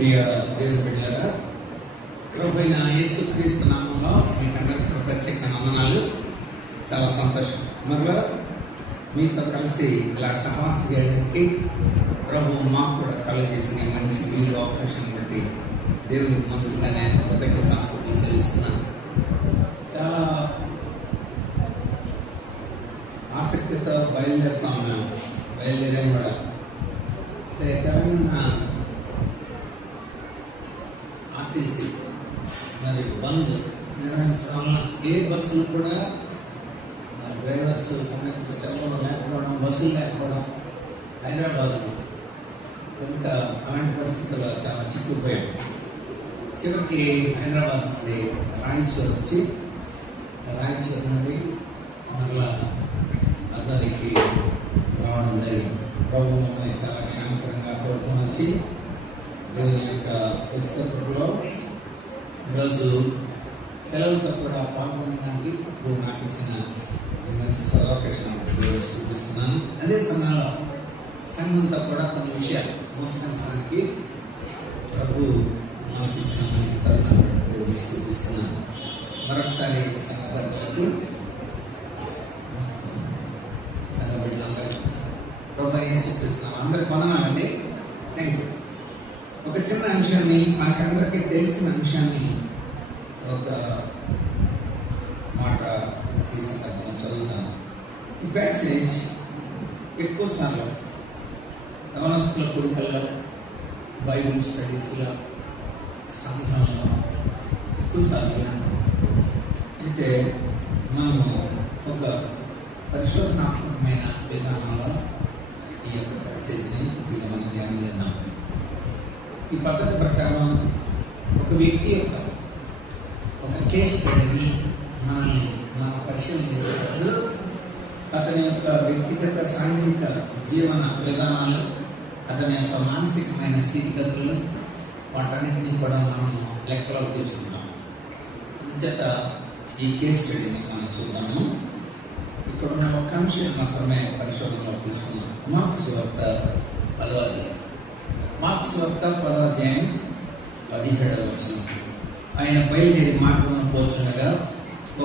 ప్రియ దేవుని బిడ్డలారా, ప్రభువైన యేసుక్రీస్తు నామంలో మీకందరికీ ప్రత్యేక వందనాలు. చాలా సంతోషం మరలా మీతో కలిసి ఇలా సహవాసం చేయడానికి ప్రభు మాకు కూడా కలుగజేసిన మంచి వీలు అవకాశం బట్టి దేవునికి మొదటిగా నేను కృతజ్ఞతాస్తుతులు చెల్లిస్తున్నాను. చాలా ఆసక్తితో బయలుదేరాం కూడా. తెలంగాణ ఆర్టీసీ మరి బంద్ నిర్వహించడం వల్ల ఏ బస్సులు కూడా డ్రైవర్స్ కండక్టర్ సెలవులు లేకపోవడం, బస్సులు లేకపోవడం హైదరాబాద్లో ఇంకా అలాంటి పరిస్థితుల్లో చాలా చిక్కుపోయాం. చివరికి హైదరాబాద్ నుండి రాయచూరు వచ్చి రాయచూరు నుండి మరలా అతనికి రావడం జరిగింది. ప్రభు మమ్మల్ని చాలా క్షేమకరంగా తోడుకొని వచ్చి దేవుని యొక్క ఉచిత కృపలో ఈరోజు పిల్లలతో కూడా పాల్గొనడానికి ప్రభు నాకు ఇచ్చిన మంచి సదవకాశం చూపిస్తున్నాను. అదే సమయంలో సంఘంతో కూడా కొన్ని విషయాలు మోచరించడానికి ప్రభు మనకి ఇచ్చిన మంచి తరుణాన్ని చూపిస్తున్నాను. మరొకసారి సంఘబద్ధులకు చూపిస్తున్నాం. అందరికి వందనాలండి. Thank you. ఒక చిన్న అంశాన్ని, మనకందరికీ తెలిసిన అంశాన్ని ఒక మాట ఈ సందర్భంగా చదువుతాను. ఈ ప్యాసేజ్ ఎక్కువసార్లు యవనస్తుల కొడుకల్లో, బైబిల్ స్టడీస్లో, సంఘంలో ఎక్కువసార్లు విన్నాను. అయితే మనము ఒక పరిశోధనాత్మకమైన విధానంలో ఈ యొక్క ప్యాసేజ్ని కొద్దిగా మనం ధ్యానం చేద్దాం. ఈ పద్ధతి ప్రకారం ఒక వ్యక్తి యొక్క ఒక కేసు స్టడీని మనం పరిశీలన చేసేటప్పుడు అతని యొక్క వ్యక్తిగత సాంఘిక జీవన విధానాలు, అతని యొక్క మానసికమైన స్థితిగతులు, వాటన్నిటినీ కూడా మనము లెక్కలో తీసుకుంటాం. అందుచేత ఈ కేసు స్టడీని మనం చూద్దాము. ఇక్కడ ఉన్న ఒక అంశం మాత్రమే పరిశోధనలో తీసుకున్నాం. మార్క్స్ వార్త 10వ అధ్యాయం. మార్క్స్ వార్త 10వ అధ్యాయం 17వ వచనం. ఆయన బయలుదేరి మార్గంలో పోచుండగా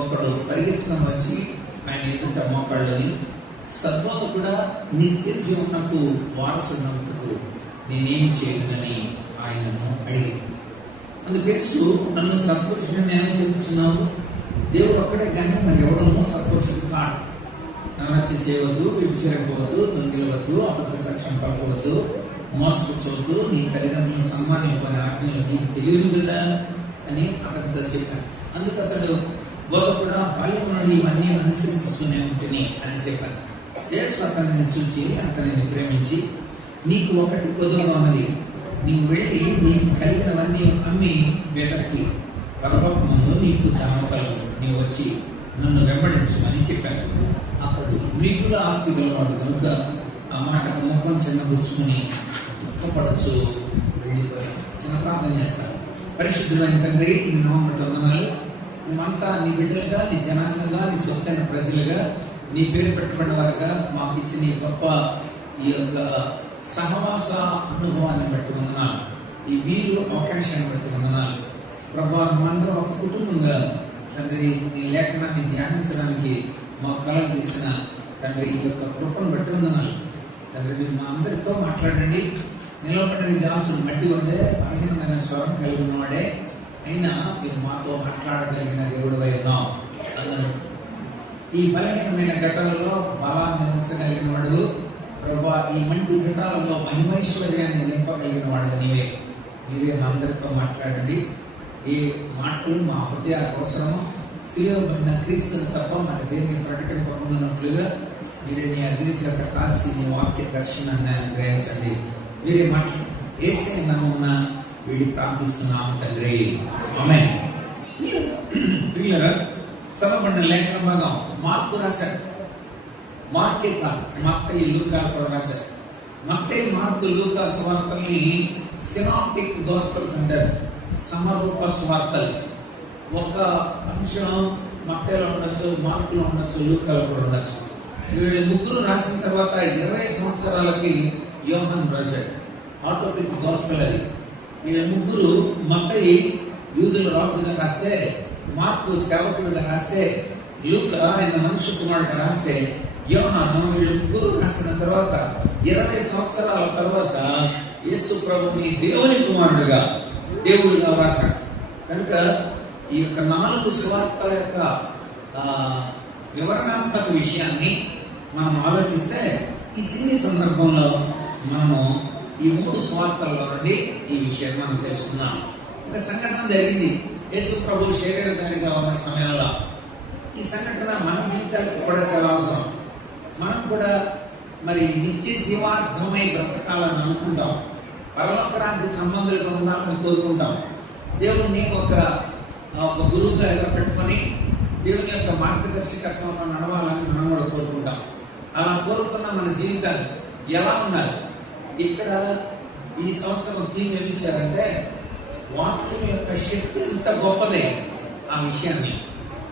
ఒకడు పరిగెత్తుకొని వచ్చి ఆయన ఎదుట మోకాళ్ళని, సద్వాలు కూడా నిత్య జీవనకు వారసున్నందుకు నేనేమి చేయగలని ఆయనను అడిగి, అందుకేసు నన్ను సత్పురుషుడిని నేను చెబుతున్నావు, దేవుడు ఒక్కడే కానీ మరి ఎవడనో సత్పురుషుడు కాడు. నరహత్య చేయవద్దు, వ్యభిచరింపవద్దు, దొంగిలవద్దు, అబద్ధ సాక్ష్యం పలకవద్దు, మోసపుచ్చవద్దు, నీ తల్లిదండ్రులను సన్మానింపని ఆజ్ఞలు నీకు తెలియదు కదా అని అతనితో చెప్పాను. అందుకు అతడు, బోధకుడా, బాల్యం నుండి ఇవన్నీ అనుసరించుతూనే ఉంటుంది అని చెప్పాను. యేసు అతనిని చూచి అతనిని ప్రేమించి, నీకు ఒకటి కొద్దుగా ఉన్నది, నీవు వెళ్ళి నీకు కలిగినవన్నీ అమ్మి వేదకి పరలోకమందు నీకు ధనం కలదు, నీవు వచ్చి నన్ను వెంబడించమని చెప్పాను. అతడు మిగుల ఆస్తి గలవాడు కనుక ఆ మాటకు ముఖం చిన్నగుచ్చుకుని దుఃఖపడచ్చు వెళ్ళిపోయాడు. చిన్న ప్రార్థన చేస్తాను. పరిశుద్ధులైన తండ్రి, ఈ నవంబర్ వందనాలు. మేమంతా నీ బిడ్డలుగా, నీ జనాంగంగా, నీ సొంతైన ప్రజలుగా, నీ పేరు పెట్టబడిన వారుగా మాకు ఇచ్చిన ఈ గొప్ప ఈ యొక్క సహవాస అనుభవాన్ని బట్టి వందనాలు. ఈ వీలు అవకాశాన్ని బట్టి వందనాలు. ప్రభా, మనమందరం ఒక కుటుంబంగా తండ్రి నీ లేఖనాన్ని ధ్యానించడానికి మాకు కలగజేసిన తండ్రి ఈ యొక్క కృపను బట్టి వందనాలు. తండ్రి మీరు మా అందరితో మాట్లాడండి. నిలబడిన దాసులు మట్టి ఉండే బలహీనమైన స్వరం కలిగిన వాడే, అయినా మీరు మాతో మాట్లాడగలిగిన దేవుడు ఉన్నాం. అందరూ ఈ బలహీనమైన ఘటాలలో బలాన్ని ఉంచగలిగిన వాడు ప్రభా, ఈ మంటి ఘటాలలో మహిమైశ్వర్యాన్ని నింపగలిగిన వాడు నీవే. మీరే మా అందరితో మాట్లాడండి. ఏ మాటలు మా హృదయాలకు అవసరమో, శిలువబడిన క్రీస్తుని తప్ప మన దేన్ని ప్రకటింపకున్నట్లుగా మీరే నీ అగ్ని చేత కాల్చి నీ వాక్య దర్శనాన్ని గ్రహించండి. మీరే మాట్లాడండి. యేసే నామమున వీడి ప్రార్థిస్తున్నాము తండ్రి, ఆమేన్. చదవబడిన లేఖన భాగం మార్కు రాశాడు. మార్కే కాదు, మత్తయి, లూకా కూడా రాశారు. మత్తయి, మార్కు, లూకా సువార్తల్ని సినాప్టిక్ గాస్పెల్స్ అంటారు, సమరూప సువార్తలు. ఒక అంశం మత్తయిలో ఉండొచ్చు, మార్కులో ఉండొచ్చు, లూకాలో కూడా ఉండొచ్చు. వీళ్ళు ముగ్గురు రాసిన తర్వాత 20 సంవత్సరాలకి యోహాను రాశాడు. ఆటోపిక్ గాస్పెల్ అది. వీళ్ళ ముగ్గురు మత్తయి యూదుల రాజుగా రాస్తే, మార్కు సేవకుడిగా రాస్తే, లూకా ఆయన మనుష్య కుమారుడిగా రాస్తే, యోహాను వీళ్ళు ముగ్గురు రాసిన తర్వాత 20 సంవత్సరాల తర్వాత యేసు ప్రభుని దేవుని కుమారుడిగా దేవుడిగా రాశాడు. కనుక ఈ యొక్క 4 సువార్తల యొక్క వివరణాత్మక విషయాన్ని మనం ఆలోచిస్తే ఈ చిన్ని సందర్భంలో మనము ఈ 3 సువార్తల్లో నుండి ఈ విషయాన్ని మనం తెలుసుకున్నాం. ఒక సంఘటన జరిగింది యేసు ప్రభు శరీరధారిగా ఉన్న సమయంలో. ఈ సంఘటన మన జీవితాలకు కూడా చాలా అవసరం. మనం కూడా మరి నిత్య జీవార్థమై బ్రతకాలని అనుకుంటాం, పరలోక రాజ్య సంబంధులుగా ఉండాలని కోరుకుంటాం. దేవుణ్ణి ఒక గురువుగా ఎదురుపెట్టుకొని దేవుని యొక్క మార్గదర్శకత్వంలో నడవాలని మనం కూడా కోరుకుంటాం. అలా కోరుకున్న మన జీవితాలు ఎలా ఉండాలి? ఇక్కడ ఈ సంవత్సరం థీమ్ ఏమిచ్చారంటే వాక్యం యొక్క శక్తి ఎంత గొప్పదే ఆ విషయాన్ని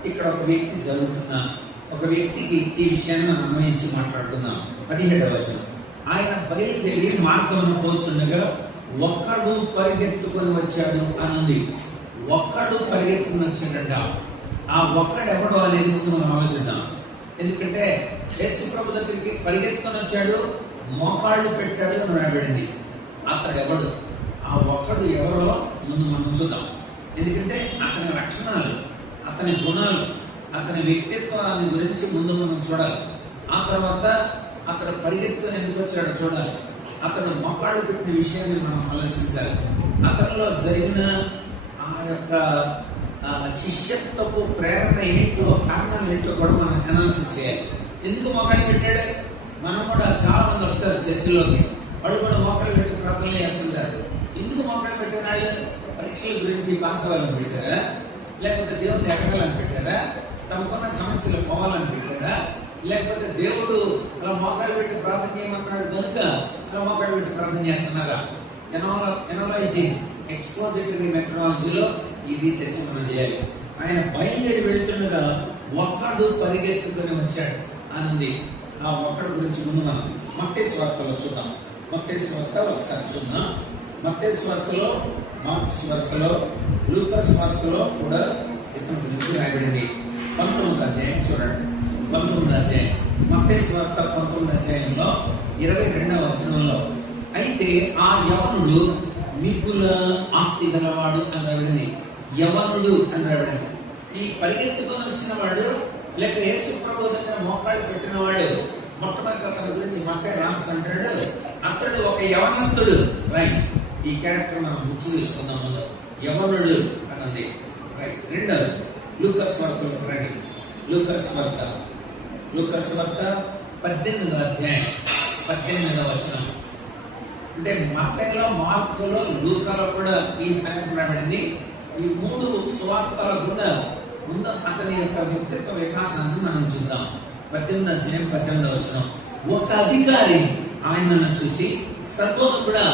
ఇక్కడ ఒక వ్యక్తి జరుగుతున్నా ఒక వ్యక్తికి ఈ విషయాన్ని మనం అన్వయించి మాట్లాడుతున్నాం. 17వ వచనం, ఆయన బయలుదేరి మార్గమున పోచుండగా ఒక్కడు పరిగెత్తుకొని వచ్చాడు అని ఉంది. ఒక్కడు పరిగెత్తుకుని వచ్చాడంట. ఆ ఒక్కడెవడో అనేది ముందు మనం ఆలోచిద్దాం. ఎందుకంటే యేసు ప్రభు దగ్గరికి పరిగెత్తుకొని వచ్చాడు, మోకాళ్ళు పెట్టాడు అని రాబడింది. అతడు ఎవడు, ఆ ఒక్కడు ఎవరో ముందు మనం చూద్దాం. ఎందుకంటే అతని లక్షణాలు, అతని గుణాలు, అతని వ్యక్తిత్వాన్ని గురించి ముందు మనం చూడాలి. ఆ తర్వాత అతడు పరిగెత్తుకొని ఎందుకు వచ్చాడో చూడాలి. అతడు మోకాళ్ళు పెట్టిన విషయాన్ని మనం ఆలోచించాలి. అతనిలో జరిగిన ఆ యొక్క శిష్యత్వపు ప్రేరణ ఏంటో, కారణాలు ఏంటో కూడా మనం అనాలిసిస్ చేయాలి. ఎందుకు మోకాళ్ళు పెట్టాడు? మనం కూడా చాలా మంది వస్తారు చర్చిలోకి, వాళ్ళు కూడా మోకాళ్ళు పెట్టి ప్రార్థనలు చేస్తుంటారు. ఎందుకు మోకాళ్ళు పెట్టినాడు? పరీక్షల గురించి పాస్ అవ్వాలని పెట్టారా? లేకపోతే దేవుడిని ఎక్కగాలని పెట్టారా? తమకున్న సమస్యలు పోవాలని పెట్టారా? లేకపోతే దేవుడు అలా మోకాళ్ళు పెట్టి ప్రార్థన చేయమన్నాడు కనుక అలా మోకాళ్ళు పెట్టి ప్రార్థన చేస్తున్నారా? ఎనాలైజింగ్ ఎక్స్పోజిటరీ మెథడాలజీలో ఈ రీసెర్చ్ మనం చేయాలి. ఆయన బయలుదేరి వెళ్తుండగా ఒక్కడు పరిగెత్తుకొని వచ్చాడు ఆనంది. ఆ ఒక్కడు గురించి ముందు మనం మత్తయి సువార్తలో చూద్దాం. మత్తయి సువార్త ఒకసారి చూద్దాం. మత్తయి సువార్తలో, మార్కు సువార్తలో, లూకా సువార్తలో కూడా ఇతని గురించి రాయబడింది. 19వ అధ్యాయం చూడండి. 19వ అధ్యాయం మత్తయి సువార్త 19వ అధ్యాయంలో 22వ వచనంలో, అయితే ఆ యవనుడు మిగుల ఆస్తి గలవాడు అని రాబడింది. యవనుడు అని రాబడింది. ఈ పరిగెత్తుకొని వచ్చిన వాడు లేక యేసు ప్రభు దగ్గర మోకాళ్ళు పెట్టిన వాడు మొట్టమొదటి అతని గురించి మత్తయి రాసుకుంటాడు. అతడు ఒక యవనస్తుడు. రైట్, ఈ క్యారెక్టర్ మనం గుర్తు తీసుకుందాం. ముందు యవనుడు అన్నది రైట్. రెండవది లూకా సువార్తలోకి రండి. లూకా సువార్త 18వ అధ్యాయం 18వ వచనం. అంటే మత్తయిలో, మార్కులో, లూకాలో కూడా ఈ సంఘటన రాబడింది. ఈ 3 సువార్తల గుండా ముందు అతని యొక్క వ్యక్తిత్వ వికాసాన్ని మనం చూద్దాం. 18వ అధ్యాయం 18వ వచనం, ఒక అధికారి ఆయనను చూచి సర్వోన్నతుడా,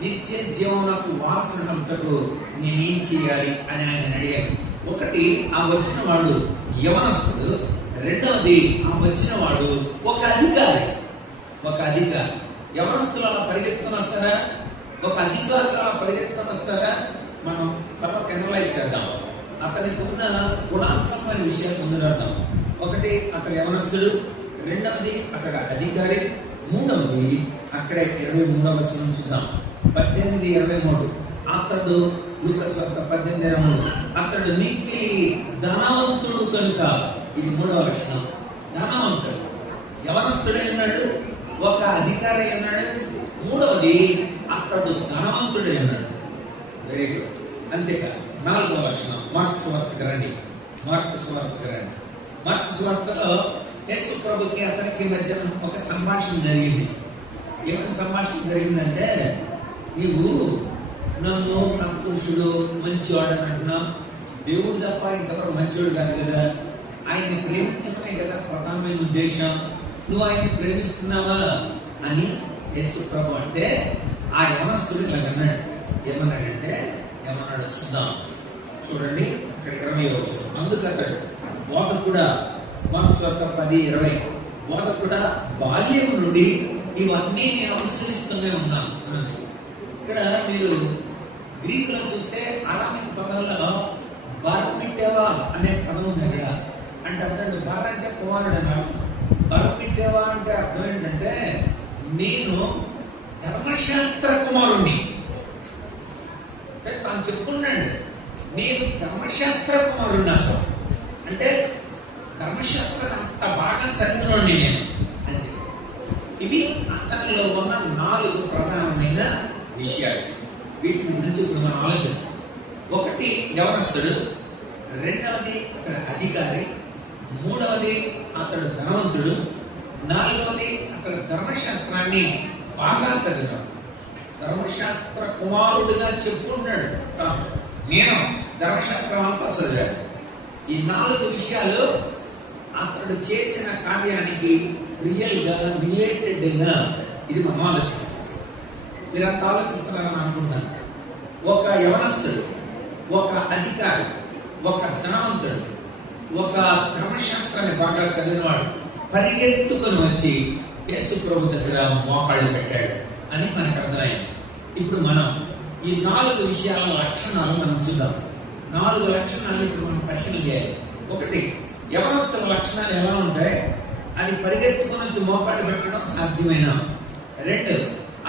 నిత్య జీవనకు వారసునకు నేనేం చేయాలి అని ఆయన అడిగారు. ఒకటి, ఆ వచ్చిన వాడు యవనస్తుడు. రెండవది, ఆ వచ్చిన వాడు ఒక అధికారి. యవనస్తులు అలా పరిగెత్తుకొని వస్తారా? ఒక అధికారులు అలా పరిగెత్తుకొని వస్తారా? మనం తర్వాత ఎనలైజ్ చేద్దాం. అతనికి ఉన్న గుణాత్మకమైన విషయాలు ముందు రాద్దాం. ఒకటి, అతడు యవనస్తుడు. రెండవది, అతడు అధికారి. మూడవది, అక్కడే 23వ వచనం చూద్దాం. 18:23. అతడు లూకా సువార్త 18:23. అతడు మిక్కిలి ధనవంతుడు కనుక, ఇది 3వ లక్షణం. ధనవంతుడు, యవనస్తుడే అన్నాడు, ఒక అధికారి అన్నాడు. మూడవది, అతడు ధనవంతుడే అన్నాడు. Very good. అంతేకాదు 4వ లక్షణం. మార్కు సువార్తకు రండి. మార్కు సువార్తలో యేసు ప్రభుకి అతనికి మధ్య ఒక సంభాషణ జరిగింది. ఏమైనా సంభాషణ జరిగిందంటే, నీవు నన్ను సంతోషుడు, మంచివాడు అని అంటున్నావు. దేవుడు తప్ప ఇంకెవరు మంచివాడు కాదు కదా. ఆయన్ని ప్రేమించడమే కదా ప్రధానమైన ఉద్దేశం. నువ్వు ఆయన్ని ప్రేమిస్తున్నావా అని యేసు ప్రభు అంటే, ఆ యవనస్తుడు ఇలాగన్నాడు. ఏమన్నాడు చూద్దాం. చూడండి, అక్కడ 20వ వచనం. అందుకు అతడు బోధకుడా, మార్కు సువార్త 10:20, బోధకుడా, బాల్యం నుండి ఇవన్నీ నేను అనుసరిస్తూనే ఉన్నాను అన్నది. ఇక్కడ మీరు గ్రీకులో చూస్తే అరామిక్ పదంలో బర్మిట్టెవా అనే పదం ఉంది అక్కడ. అంటే అర్థం బర్ అంటే కుమారుడు అని అర్థం. బర్మిట్టెవా అంటే అర్థం ఏంటంటే నేను ధర్మశాస్త్ర కుమారుణ్ణి. తాను చెప్పుకున్నాడు, నేను ధర్మశాస్త్ర కుమారుణ్ణి. అసలు అంటే ధర్మశాస్త్రం అంత బాగా చదివినోడిని నేను అని చెప్పి. ఇవి అతనిలో ఉన్న 4 ప్రధానమైన విషయాలు. వీటి గురించి ఇప్పుడు మనం ఆలోచిద్దాం. ఒకటి యవనస్తుడు, రెండవది అతడు అధికారి, మూడవది అతడు ధనవంతుడు, నాలుగవది అతడు ధర్మశాస్త్రాన్ని బాగా చదివాడు. ధర్మశాస్త్ర కుమారుడుగా చెప్పుకుంటాడు, నేను ధర్మశాస్త్రం అంతా చదివాడు. ఈ 4 విషయాలు అతడు చేసిన కార్యానికి రియల్ గా రిలేటెడ్ గా ఇది మనం ఆలోచిస్తాం. మీరంతా ఆలోచిస్తున్నారని అనుకుంటున్నాను. ఒక యవనస్తుడు, ఒక అధికారి, ఒక ధనవంతుడు, ఒక ధర్మశాస్త్రాన్ని బాగా చదివినవాడు పరిగెత్తుకొని వచ్చి యేసు ప్రభు దగ్గర మోకాళ్ళు పెట్టాడు అని మనకు అర్థమైంది. ఇప్పుడు మనం ఈ 4 విషయాల లక్షణాలు మనం చూద్దాం. 4 లక్షణాలు ఇప్పుడు మనం పరిశీలన చేయాలి. ఒకటి, యవనస్తుల లక్షణాలు ఎలా ఉంటాయి? అది పరిగెత్తుకొని వచ్చి మోకాళ్ళు పెట్టడం సాధ్యమైన. 2,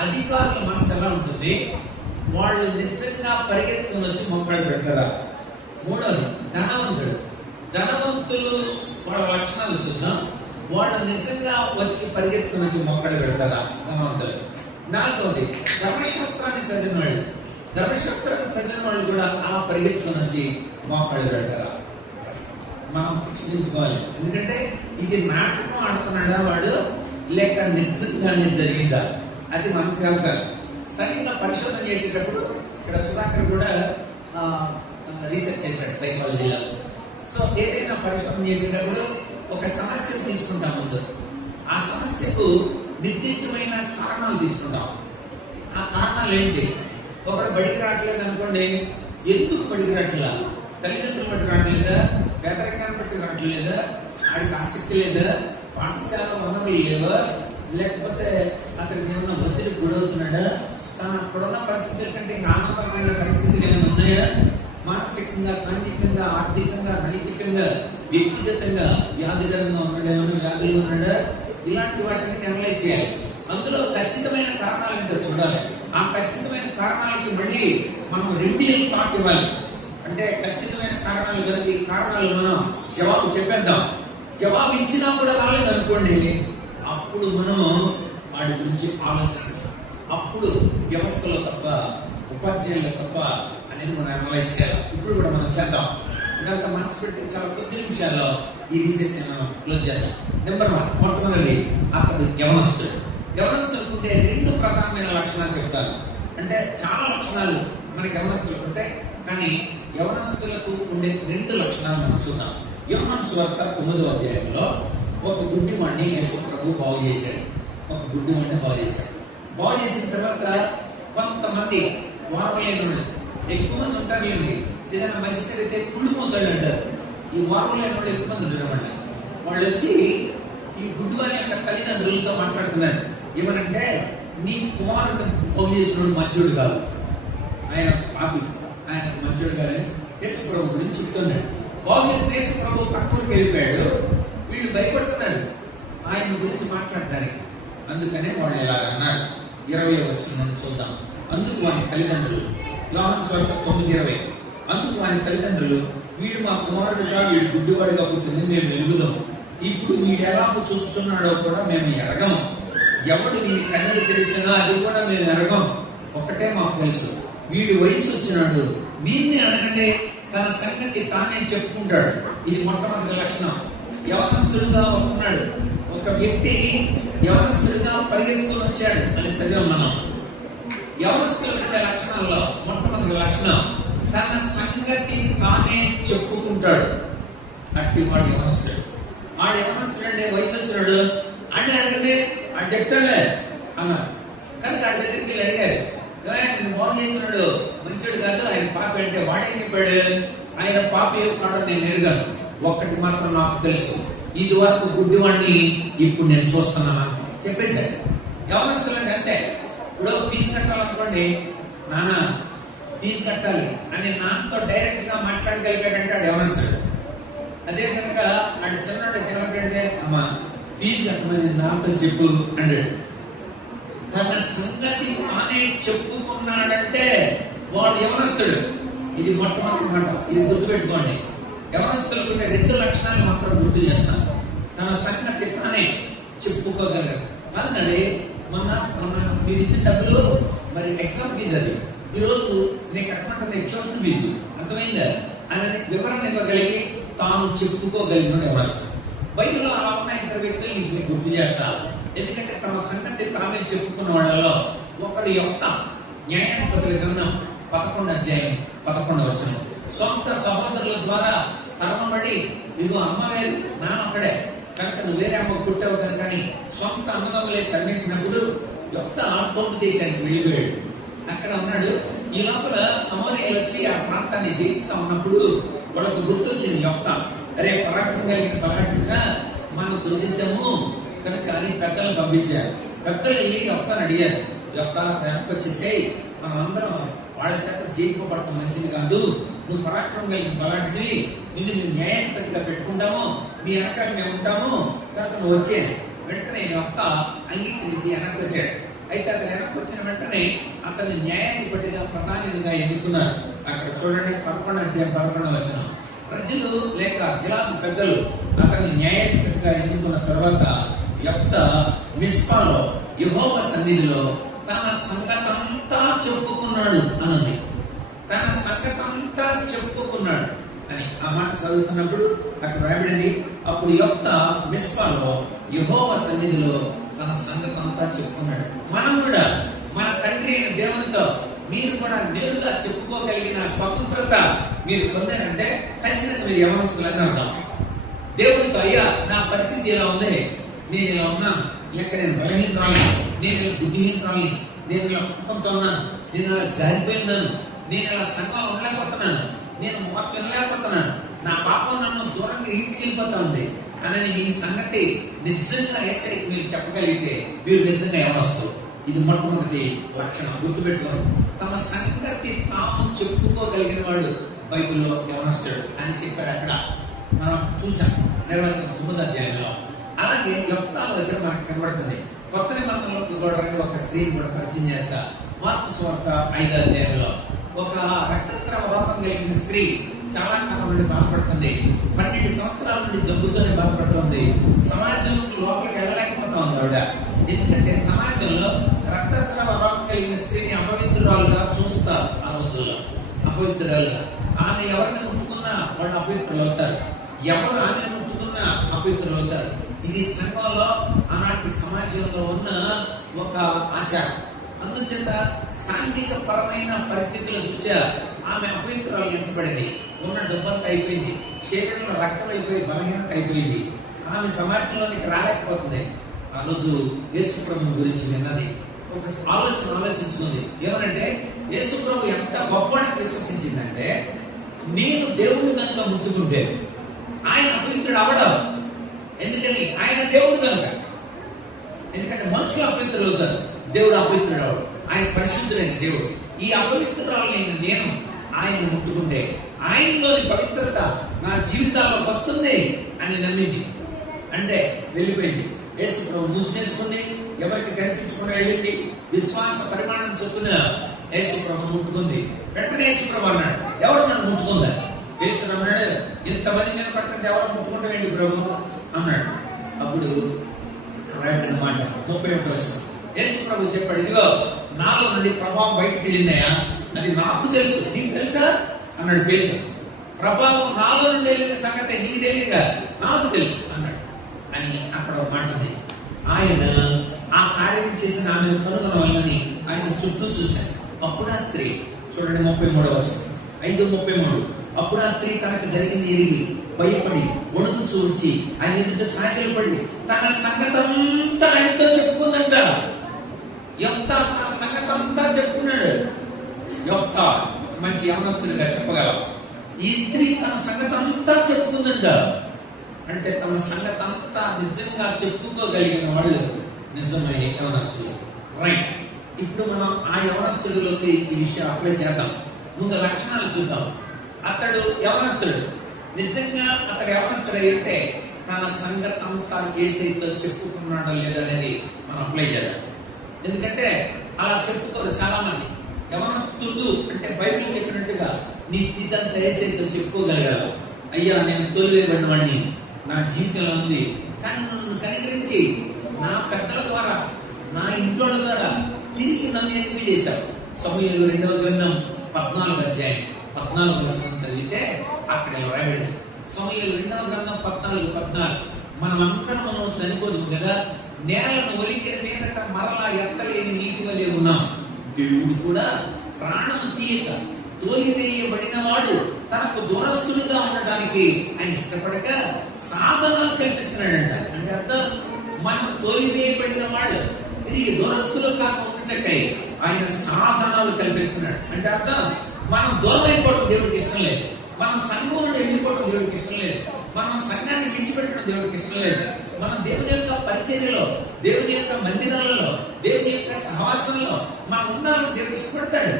అధికారుల మనసు ఎలా ఉంటుంది? వాళ్ళు నిజంగా పరిగెత్తుకొని వచ్చి మోకాళ్ళు పెడతారా? 3, ధనవంతులు వాళ్ళ లక్షణాలు చూద్దాం. వాళ్ళు నిజంగా వచ్చి పరిగెత్తుకొని వచ్చి మోకాళ్ళు పెడతారా? ధనవంతులు. 4, ధర్మశాస్త్రాన్ని చదివిన వాళ్ళు కూడా ఆ పరిగెత్తుకొని వచ్చి మోకాళ్ళు పెడతారా? మనం ప్రశ్నించుకోవాలి. ఎందుకంటే ఇది నాటకం ఆడుతున్నాడా వాడు, లేక నిజంగానే జరిగిందా? అది మనకు తెలుసాలి. సరిగ్గా పరిశోధన చేసేటప్పుడు ఇక్కడ సుధాకర్ కూడా రీసెర్చ్ చేశాడు సైకాలజీలో. సో ఏదైనా పరిశోధన చేసేటప్పుడు ఒక సమస్యను తీసుకుంటాం. ముందు ఆ సమస్యకు నిర్దిష్టమైన కారణాలు తీసుకుంటాం. ఆ కారణాలు ఏంటి? ఒకడు బడికి రావట్లేదు అనుకోండి, ఎందుకు బడికి రావట్లా? తల్లిదండ్రులు బట్టి రావట్లేదా? పేదరికాన్ని బట్టి రావట్లేదా? ఆడికి ఆసక్తి లేదా? పాఠశాల వనరులు లేవా? లేకపోతే అతనికి ఏమన్నా ఒత్తిడికి గురవుతున్నాడా? తను అక్కడున్న పరిస్థితుల కంటే ఇంకా ఆనందమైన పరిస్థితులు ఏమైనా ఉన్నాయా? మానసికంగా, సాంఘికంగా, ఆర్థికంగా, నైతికంగా, వ్యక్తిగతంగా వ్యాధికరంగా ఉన్నాడా? ఏమైనా వ్యాధులు ఉన్నాడా? ఇలాంటి వాటిని అనలైజ్ చేయాలి. అందులో ఖచ్చితమైన కారణాలు ఏంటో చూడాలి. ఆ ఖచ్చితమైన కారణాలకి మళ్ళీ మనం రెమెడియల్ థాట్ ఇవ్వాలి. అంటే ఖచ్చితమైన కారణాలు కలిగి కారణాలు మనం జవాబు చెప్పేద్దాం. జవాబు ఇచ్చినా కూడా రాలేదనుకోండి, అప్పుడు మనము వాడి గురించి ఆలోచించాలి. అప్పుడు వ్యవస్థలో తప్ప, ఉపాధ్యాయులు తప్ప అనేది మనం అనలైజ్ చేయాలి. ఇప్పుడు కూడా మనం చేద్దాం. ఇదంతా మనసు పెట్టి చాలా కొద్ది నిమిషాల్లో ఈ రీసెర్చ్ మనం క్లోజ్ చేద్దాం. నెంబర్ 1, మొట్టమొదటి అతడు యవనస్తులకు ఉండే 2 ప్రధానమైన లక్షణాలు చెప్తారు. అంటే చాలా లక్షణాలు మనకి యవనస్తులకు ఉంటాయి, కానీ యవనస్తులకు ఉండే 2 లక్షణాలు మనం చూద్దాం. యోహాను సువార్త 9వ అధ్యాయంలో ఒక గుడ్డివాడిని యేసు ప్రభు బాగు చేశాడు. బాగు చేసిన తర్వాత కొంతమంది వారలేనుడు, ఎక్కువ మంది ఉంటారులేండి, ఏదైనా మంచి జరిగితే కుళ్ళిపోతాడు అంటారు. ఈ వారలేనుడు ఎక్కువ మంది ఉంటారు. వాళ్ళు వచ్చి ఈ గుడ్డివాని యొక్క తల్లిదండ్రులతో మాట్లాడుతున్నారు. ఏమనంటే, నీ కుమారుడు బాగు చేసినోడు మంచోడు కాదు, ఆయన పాపి, ఆయన మంచోడు కాదని యేసు ప్రభు గురించి చెప్తున్నాడు. బాగు చేసిన యేసు ప్రభు పక్కూరికి వెళ్ళిపోయాడు. వీళ్ళు భయపడుతున్నారు ఆయన గురించి మాట్లాడడానికి. అందుకనే వాళ్ళు ఇలాగన్నారు. 20వ వచనం నుండి చూద్దాం. అందుకు వారి తల్లిదండ్రులు, యోహాను సువార్త 9:20, అందుకు వారి తల్లిదండ్రులు, వీడు మా కుమారుడుగా, వీడు గుడ్డివాడిగా పుట్టింది మేము ఎరుగుదాం. ఇప్పుడు వీడు ఎలాగో చూస్తున్నాడో కూడా మేము ఎరగము. ఎవడు వీడి కన్నులు తెరిచినా అది కూడా మేము ఎరగం. ఒకటే మాకు తెలుసు, వీడి వయసు వచ్చినాడు, వీడిని అడగండి, తన సంగతి తానే చెప్పుకుంటాడు. ఇది మొట్టమొదటి లక్షణం. యవనస్తుడుగా వస్తున్నాడు ఒక వ్యక్తి, యవనస్తుడిగా పరిగెత్తుకొని వచ్చాడు అని చదివాం మనం. యవనస్తుల ఉండే లక్షణాల్లో మొట్టమొదటి లక్షణం, తన సంగతి తానే చెప్పుకుంటాడు. అట్టి వాడు యవనస్తుడు. వాడు యవనస్తుడు అంటే వయసు వచ్చినాడు అని అడగండి, ఆడు చెప్తాడే అన్నారు. కానీ ఆడి దగ్గరికి వెళ్ళి అడిగారు, నేను బాగు చేసినాడు, మంచోడు కాదు, ఆయన పాపి అంటే వాడేం చెప్పాడు? ఆయన పాపి కాడు నేను ఎరగాను. ఒక్కటి మాత్రం నాకు తెలుసు, ఇది వరకు గుడ్డివాడిని ఇప్పుడు నేను చూస్తున్నాను చెప్పేశాడు. యవనస్తులు అంటే అంతే. ఇప్పుడు ఫీజు కట్టాలనుకోండి, నాన్న ఫీజు కట్టాలి అని నాన్నతో డైరెక్ట్ గా మాట్లాడగలిగాడంటే ఆడు యవనస్తుడు. అదే కనుక ఆడు చిన్నవాడు ఏమంటాడంటే, అమ్మా ఫీజు కట్టమని నాన్నతో చెప్పు అన్నాడు. తన సంగతి తానే చెప్పుకున్నాడంటే వాడు యవనస్తుడు. ఇది మొట్టమొదటి మాట, ఇది గుర్తుపెట్టుకోండి. యవనస్తులకు ఉండే 2 లక్షణాలు మాత్రం గుర్తు చేస్తాను. తన సంగతి తానే చెప్పుకోగలరు. అన్నాడే మొన్న మీరు ఇచ్చిన డబ్బులు మరి ఎగ్జామ్ ఫీజు, అది ఈరోజు నేను కట్టమంటే ట్యూషన్ ఫీజు, అర్థమైందా అని వివరణ ఇవ్వగలిగి తాను చెప్పుకోగలిగిన యవనస్తుడు. బైబిల్లో అలా ఉన్న ఇద్దరు వ్యక్తులు మీకు గుర్తు చేస్తారు. ఎందుకంటే తమ సంగతి తామే చెప్పుకున్న వాళ్ళలో ఒకడు యెఫ్తా. న్యాయాధిపతుల గ్రంథం 11వ అధ్యాయం 11వ వచనం. సొంత సహోదరుల ద్వారా తరమబడి, ఇదిగో అమ్మ వేరు నాన్న ఒక్కడే కనుక నువ్వు వేరే అమ్మ పుట్టావు కనుక అని సొంత అన్నదమ్ములే తరిమేసినప్పుడు యెఫ్తా పొంపు దేశానికి వెళ్ళిపోయాడు. అక్కడ ఉన్నాడు. ఈ లోపల అమోరీయులు వచ్చి ఆ ప్రాంతాన్ని జయిస్తా ఉన్నప్పుడు వాళ్ళకు గుర్తొచ్చింది యెఫ్తా. అరే పరాక్రమం కలిగిన పరాక్రమంగా మనం తోసేసాము కనుక అని పెద్దలను పంపించారు. పెద్దలు వెళ్ళి యెఫ్తాను అడిగారు, యెఫ్తా వెనక్కి వచ్చేసేయి, మనం అందరం వాళ్ళ చేత జయింపబడటం మంచిది కాదు, నువ్వు పరాక్రమం కలిగిన బలాఢ్యుడివి, నిన్ను మేము న్యాయాధిపతిగా పెట్టుకుంటాము, మీ వెనకాల మేము ఉంటాము కనుక నువ్వు వచ్చేది. వెంటనే యెఫ్తా అంగీకరించి వెనక్కి వచ్చాడు. అయితే అతను వెనక్కి వచ్చిన వెంటనే అతన్ని న్యాయాధిపతిగా ప్రధానిగా ఎన్నుకున్నారు. అక్కడ చూడండి 11వ అధ్యాయం 11వ వచనం. ప్రజలు లేక గిలాదు పెద్దలు అతన్ని న్యాయాధిపతిగా ఎన్నుకున్న తర్వాత యెఫ్తా మిస్పాలో యెహోవా సన్నిధిలో తన సంగతంతా చెప్పుకున్నాడు అన్నది. తన సంగతంతా చెప్పుకున్నాడు అని ఆ మాట చదువుతున్నప్పుడు అక్కడ రాయబడింది, అప్పుడు యెఫ్తా మిస్పాలో యెహోవా సన్నిధిలో తన సంగతంతా చెప్పుకున్నాడు. మనం కూడా మన తండ్రి అయిన దేవునితో మీరు కూడా నేరుగా చెప్పుకోగలిగిన స్వతంత్రత మీరు పొందారంటే ఖచ్చితంగా మీరు యవనస్తులని అర్థం. దేవునితో, అయ్యా నా పరిస్థితి ఇలా ఉంది, నేను ఇలా ఉన్నాను, లేక నేను బలహీనరాలి, నేను ఇలా బుద్ధిహీనరాలి, నేను ఇలా కుటుంబంతో ఉన్నాను, నేను ఇలా జారిపోయినాను, నేను ఇలా సంఘంలో ఉండలేకపోతున్నాను, నేను మొత్తం వినలేకపోతున్నాను, నా పాపం నన్ను దూరంగా ఈడ్చుకెళ్ళిపోతా ఉంది అని మీ సంగతి నిజంగా యేసయ్యకి మీరు చెప్పగలిగితే మీరు నిజంగా యవనస్తులు. ఇది మొట్టమొదటి లక్షణం, గుర్తుపెట్టుకోండి. తమ సంగతి తాము చెప్పుకోగలిగిన వాడు బైబిల్లో యవనస్తుడు అని చెప్పాడు. అక్కడ మనం చూసాం నిర్వచనం 9వ అధ్యాయంలో. అలాగే యెఫ్తా దగ్గర మనకు కనబడుతుంది. కొత్త నిబంధనలోకి కూడా ఒక స్త్రీని కూడా పరిచయం చేస్తా. మార్కు సువార్త 5వ అధ్యాయంలో ఒక రక్తస్రావ రోగం కలిగిన స్త్రీ చాలా కాలం నుండి బాధపడుతుంది. 12 సంవత్సరాల నుండి జబ్బుతోనే బాధపడుతుంది. సమాజం లోపలికి వెళ్ళలేకపోతా ఉంది ఆవిడ. ఎందుకంటే సమాజంలో రక్తస్రావ రోగం కలిగిన స్త్రీని అపవిత్రురాలుగా చూస్తారు. ఆ రోజుల్లో అపవిత్రురాలుగా, ఆమె ఎవరిని ముట్టుకున్నా వాళ్ళు అపవిత్రులు అవుతారు, ఎవరు ఆమెను ముట్టుకున్నా అపవిత్రులు అవుతారు. ఇది సంఘంలో ఆనాటి సమాజంలో ఉన్న ఒక ఆచారం. అందుచేత సాంఘిక పరమైన పరిస్థితుల దృష్ట్యా ఆమె అపవిత్రాలు ఎంచబడింది. ఉన్న డబ్బంతా అయిపోయింది, శరీరంలో రక్తం అయిపోయి బలహీనత అయిపోయింది. ఆమె సమాజంలోనికి రాలేకపోతుంది. ఆ రోజు యేసు ప్రభు గురించి విన్నది, ఒక ఆలోచించుకుంది. ఏమనంటే యేసు ప్రభు ఎంత గొప్పని విశ్వసించిందంటే, నేను దేవుడు కనుక ముట్టుకుంటే ఆయన అపవిత్రుడు అవడం. ఎందుకని? ఆయన దేవుడు కనుక. ఎందుకంటే మనుషులు అపవిత్రులు అవుతారు, దేవుడు అపవిత్రుడు అవడు. ఆయన పరిశుద్ధులైన దేవుడు. ఈ అపవిత్రురాలని నేను ఆయన ముట్టుకుంటే ఆయనలోని పవిత్రత నా జీవితాల్లోకి వస్తుంది అని నమ్మింది. అంటే వెళ్ళిపోయింది. యేసు ప్రభు మూసినేసుకుంది, ఎవరికి కనిపించకుండా వెళ్ళింది. విశ్వాస పరిమాణం చొప్పున యేసు ప్రభు ముట్టుకుంది. వెంటనే యేసు ప్రభు అన్నాడు, ఎవరు నన్ను ముట్టుకుందని. పేతురు అన్నాడు, ఇంతమంది నిలబడుతుంటే ఎవరు ముట్టుకుంటా ఏంటి ప్రభు అన్నాడు. అప్పుడు మాట 31వ వచనం యేసు ప్రభు చెప్పాడు, ఇదిగో నాలో నుండి ప్రభావం బయటకు వెళ్ళిందయా, అది నాకు తెలుసు, నీకు తెలుసా అన్నాడు పేతురు. ప్రభావం నాలో నుండి వెళ్ళిన సంగతి నీకు తెలియదుగా, నాకు తెలుసు అన్నాడు. అని అక్కడ ఒక మాట ఉంది. ఆయన ఆ కార్యం చేసిన ఆమెను కనుగొనవాలని ఆయన చుట్టూ చూశాడు. అప్పుడు ఆ స్త్రీ, చూడండి 33వ వచనం 5:33, అప్పుడు ఆ స్త్రీ తనకు జరిగింది ఎరిగి భయపడి వణుకుచూ వచ్చి ఆయన ఎదుట సాగిలు పడి తన సంగతంతా ఆయనతో చెప్పుకుందంట. యెఫ్తా తన సంగతంతా చెప్పుకున్నాడు. యెఫ్తా ఒక మంచి యవనస్తుడిగా చెప్పగలవు. ఈ స్త్రీ తన సంగతంతా చెప్పుకుందంట. అంటే తన సంగతంతా నిజంగా చెప్పుకోగలిగిన వాళ్ళు నిజమైన యవనస్తుడు. రైట్, ఇప్పుడు మనం ఆ యవనస్తుడిలోకి ఈ విషయం అప్లై చేద్దాం. ముందు లక్షణాలు చూద్దాం. అతడు యవనస్తుడు. నిజంగా అతడు యవనస్తుడు అంటే తన సంగతంతా యేసయ్యతో చెప్పుకున్నాడో లేదనేది మనం అప్లై చేయాలి. ఎందుకంటే అలా చెప్పుకోరు చాలా మంది. యవనస్తుడు అంటే బైబిల్ చెప్పినట్టుగా నీ స్థితి అంతా యేసయ్యతో చెప్పుకోగలగాలి. అయ్యా, నేను తొలివేయబడిన వాడిని, నా జీవితంలో ఉంది, కానీ నన్ను కనికరించి నా పెద్దల ద్వారా, నా ఇంట్లో ద్వారా తిరిగి నన్ను ఎందుకు చేశావు? సమూయేలు 2వ గ్రంథం 14వ అధ్యాయం 14వ వచనం చదివితే అక్కడ రాయబడింది. సమూయేలు 2వ గ్రంథం 14:14 మనం చనిపోదు కదా, నేలను ఒలికిన మీదట మరలా ఎత్తలేని నీటి వలె ఉన్నాం. దేవుడు కూడా ప్రాణము తీయక తోలివేయబడిన వాడు తనకు దూరస్తులుగా ఉండడానికి ఆయన ఇష్టపడక సాధనాలు కల్పిస్తున్నాడంట. అంటే అర్థం, మనం తోలివేయబడిన వాడు తిరిగి దూరస్తులు కాకుండాకై ఆయన సాధనాలు కల్పిస్తున్నాడు. అంటే అర్థం, మనం దూరం అయిపోవడం దేవుడికి ఇష్టం లేదు, మనం సంఘం నుండి వెళ్ళిపోవడం దేవుడికి ఇష్టం లేదు, మనం సంఘాన్ని విడిచిపెట్టడం దేవుడికి ఇష్టం లేదు. మనం దేవుని యొక్క పరిచర్యలో, దేవుని యొక్క మందిరాలలో, దేవుని యొక్క సహవాసంలో మనం ఉండాలని దేవుడు ఇష్టపడతాడు.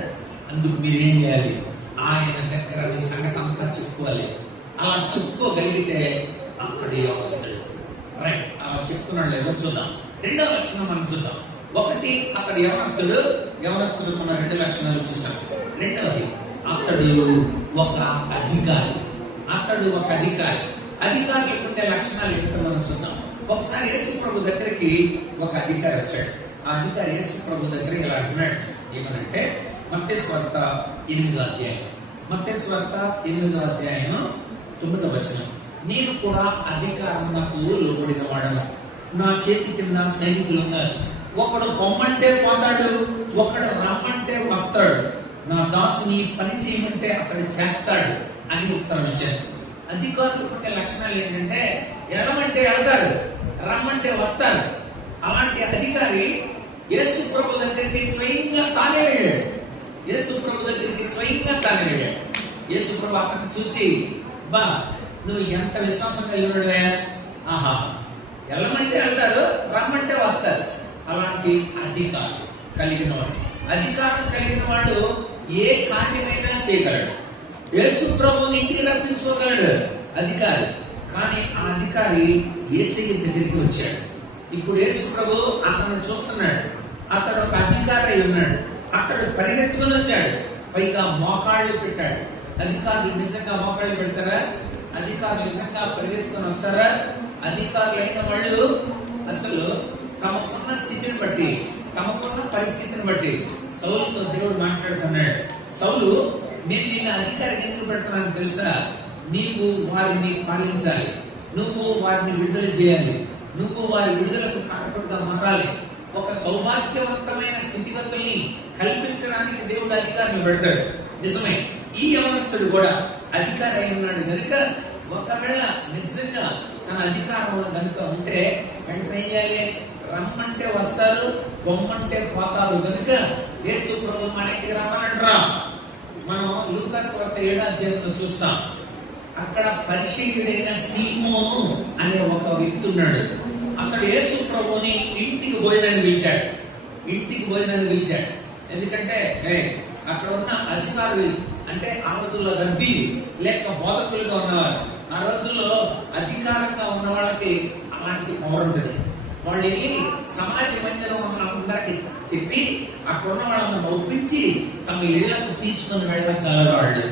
అందుకు మీరేం చేయాలి? ఆయన దగ్గర మీ సంగతి అంతా చెప్పుకోవాలి. అలా చెప్పుకోగలిగితే అక్కడే వస్తాడు. రైట్, అలా చెప్తున్నాడు లేదో చూద్దాం. 2వ లక్షణం మనం చూద్దాం. 1, అతడు యవనస్తుడు మన 2 లక్షణాలు చూసాం. 2వది, అతడు ఒక అధికారి. అధికారులకు ఉండే లక్షణాలు ఏంటో మనం చూద్దాం. ఒకసారి యేసు ప్రభు దగ్గరికి ఒక అధికారి వచ్చాడు. ఆ అధికారి యేసు ప్రభు దగ్గరికి ఇలా అంటున్నాడు. ఏమనంటే మత్తయి సువార్త 8వ అధ్యాయం 9వ వచనం, నేను కూడా అధికారం నాకు లోబడిన వాడను, నా చేతి కింద సైనికులు ఉన్నారు. ఒకడు పొమ్మంటే పోతాడు, ఒకడు రమ్మంటే వస్తాడు, నా దాసుని పని చేయమంటే అతడు చేస్తాడు అని ఉత్తరం ఇచ్చారు. అధికారులకు ఉండే లక్షణాలు ఏంటంటే వెళ్ళమంటే వెళ్తారు, రమ్మంటే వస్తారు. అలాంటి అధికారి యేసు ప్రభు దగ్గరికి స్వయంగా తానే వెళ్ళాడు. యేసు ప్రభు అతను చూసి, బా నువ్వు ఎంత విశ్వాసంగా వెళ్ళినడువే, ఆహా, వెళ్ళమంటే వెళ్తారు, రమ్మంటే వస్తారు. అలాంటి అధికారం కలిగిన వాడు ఏ కార్యమైనా చేయగలడు. యేసు ప్రభువుని ఇంటికి రప్పించుకోగలడు అధికారి. కానీ ఆ అధికారి యేసయ్య దగ్గరికి వచ్చాడు. ఇప్పుడు యేసు ప్రభు అతను చూస్తున్నాడు. అతడు ఒక అధికారి అయి ఉన్నాడు. అతడు పరిగెత్తుకొని వచ్చాడు, పైగా మోకాళ్ళు పెట్టాడు. అధికారులు నిజంగా మోకాళ్ళు పెడతారా? అధికారులు నిజంగా పరిగెత్తుకొని వస్తారా? అధికారులు అయిన వాళ్ళు అసలు తమకున్న స్థితిని బట్టి, తమకున్న పరిస్థితిని బట్టి సౌలుతో దేవుడు మాట్లాడుతున్నాడు. సౌలు, నేను నిన్న అధికారికి ఎందుకు పెడుతున్నాను తెలుసా? నీవు వారిని పాలించాలి, నువ్వు వారిని విడుదల చేయాలి, నువ్వు వారి విడుదలకు కారకుడుగా మారాలి. ఒక సౌభాగ్యవంతమైన స్థితిగతుల్ని కల్పించడానికి దేవుడు అధికారులు పెడతాడు. నిజమే, ఈ యవనస్తుడు కూడా అధికారి అయి ఉన్నాడు కనుక ఒకవేళ నిజంగా తన అధికారంలో కనుక ఉంటే వెంటనే ఏం చేయాలి? రమ్మంటే వస్తారు, బొమ్మంటే పోతారు. కనుక యేసు ప్రభు మన ఇంటికి రమ్మనంటరా. మనం లూకా సువార్త 7వ అధ్యాయంలో చూస్తాం. అక్కడ పరిచయుడైన సీమోను అనే ఒక వ్యక్తి ఉన్నాడు. అతడు యేసు ప్రభుని ఇంటికి భోజనాన్ని పిలిచాడు. ఎందుకంటే అక్కడ ఉన్న అధికారులు అంటే ఆ రోజుల్లో రబ్బీ లేక బోధకులుగా ఉన్నవారు. ఆ రోజుల్లో అధికారంగా ఉన్న వాళ్ళకి అలాంటి పవర్ ఉంటుంది. వాళ్ళు వెళ్ళి సమాజ మందిరం అందరికి చెప్పి అక్కడ ఉన్న వాళ్ళని ఒప్పించి తమ ఇళ్లకు తీసుకొని వెళ్ళగలరు వాళ్ళు.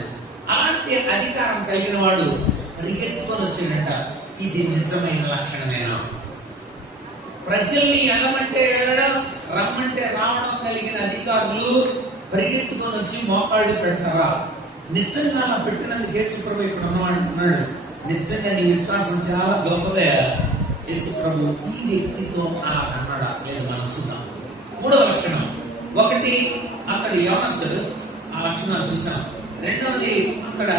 అలాంటి అధికారం కలిగిన వాడు పరిగెత్తుకొని వచ్చిందట. ఇది నిజమైన లక్షణమేనా? ప్రజల్ని వెళ్ళమంటే వెళ్ళడం, రమ్మంటే రావడం కలిగిన అధికారులు పరిగెత్తుకొని వచ్చి మోకాళ్ళు పెడతారా? నిజంగా అలా పెట్టినందుకు యేసు ప్రభు ఇక్కడ ఉన్నవాడు, నిజంగా నీ విశ్వాసం చాలా గొప్పదే. యేసు ప్రభు ఈ వ్యక్తితో అలా అన్నాడా లేదు మనం చూద్దాం. 3వ లక్షణం, 1 అతడు యవనస్తుడు, ఆ లక్షణాలు చూసాం. 2వది అతడు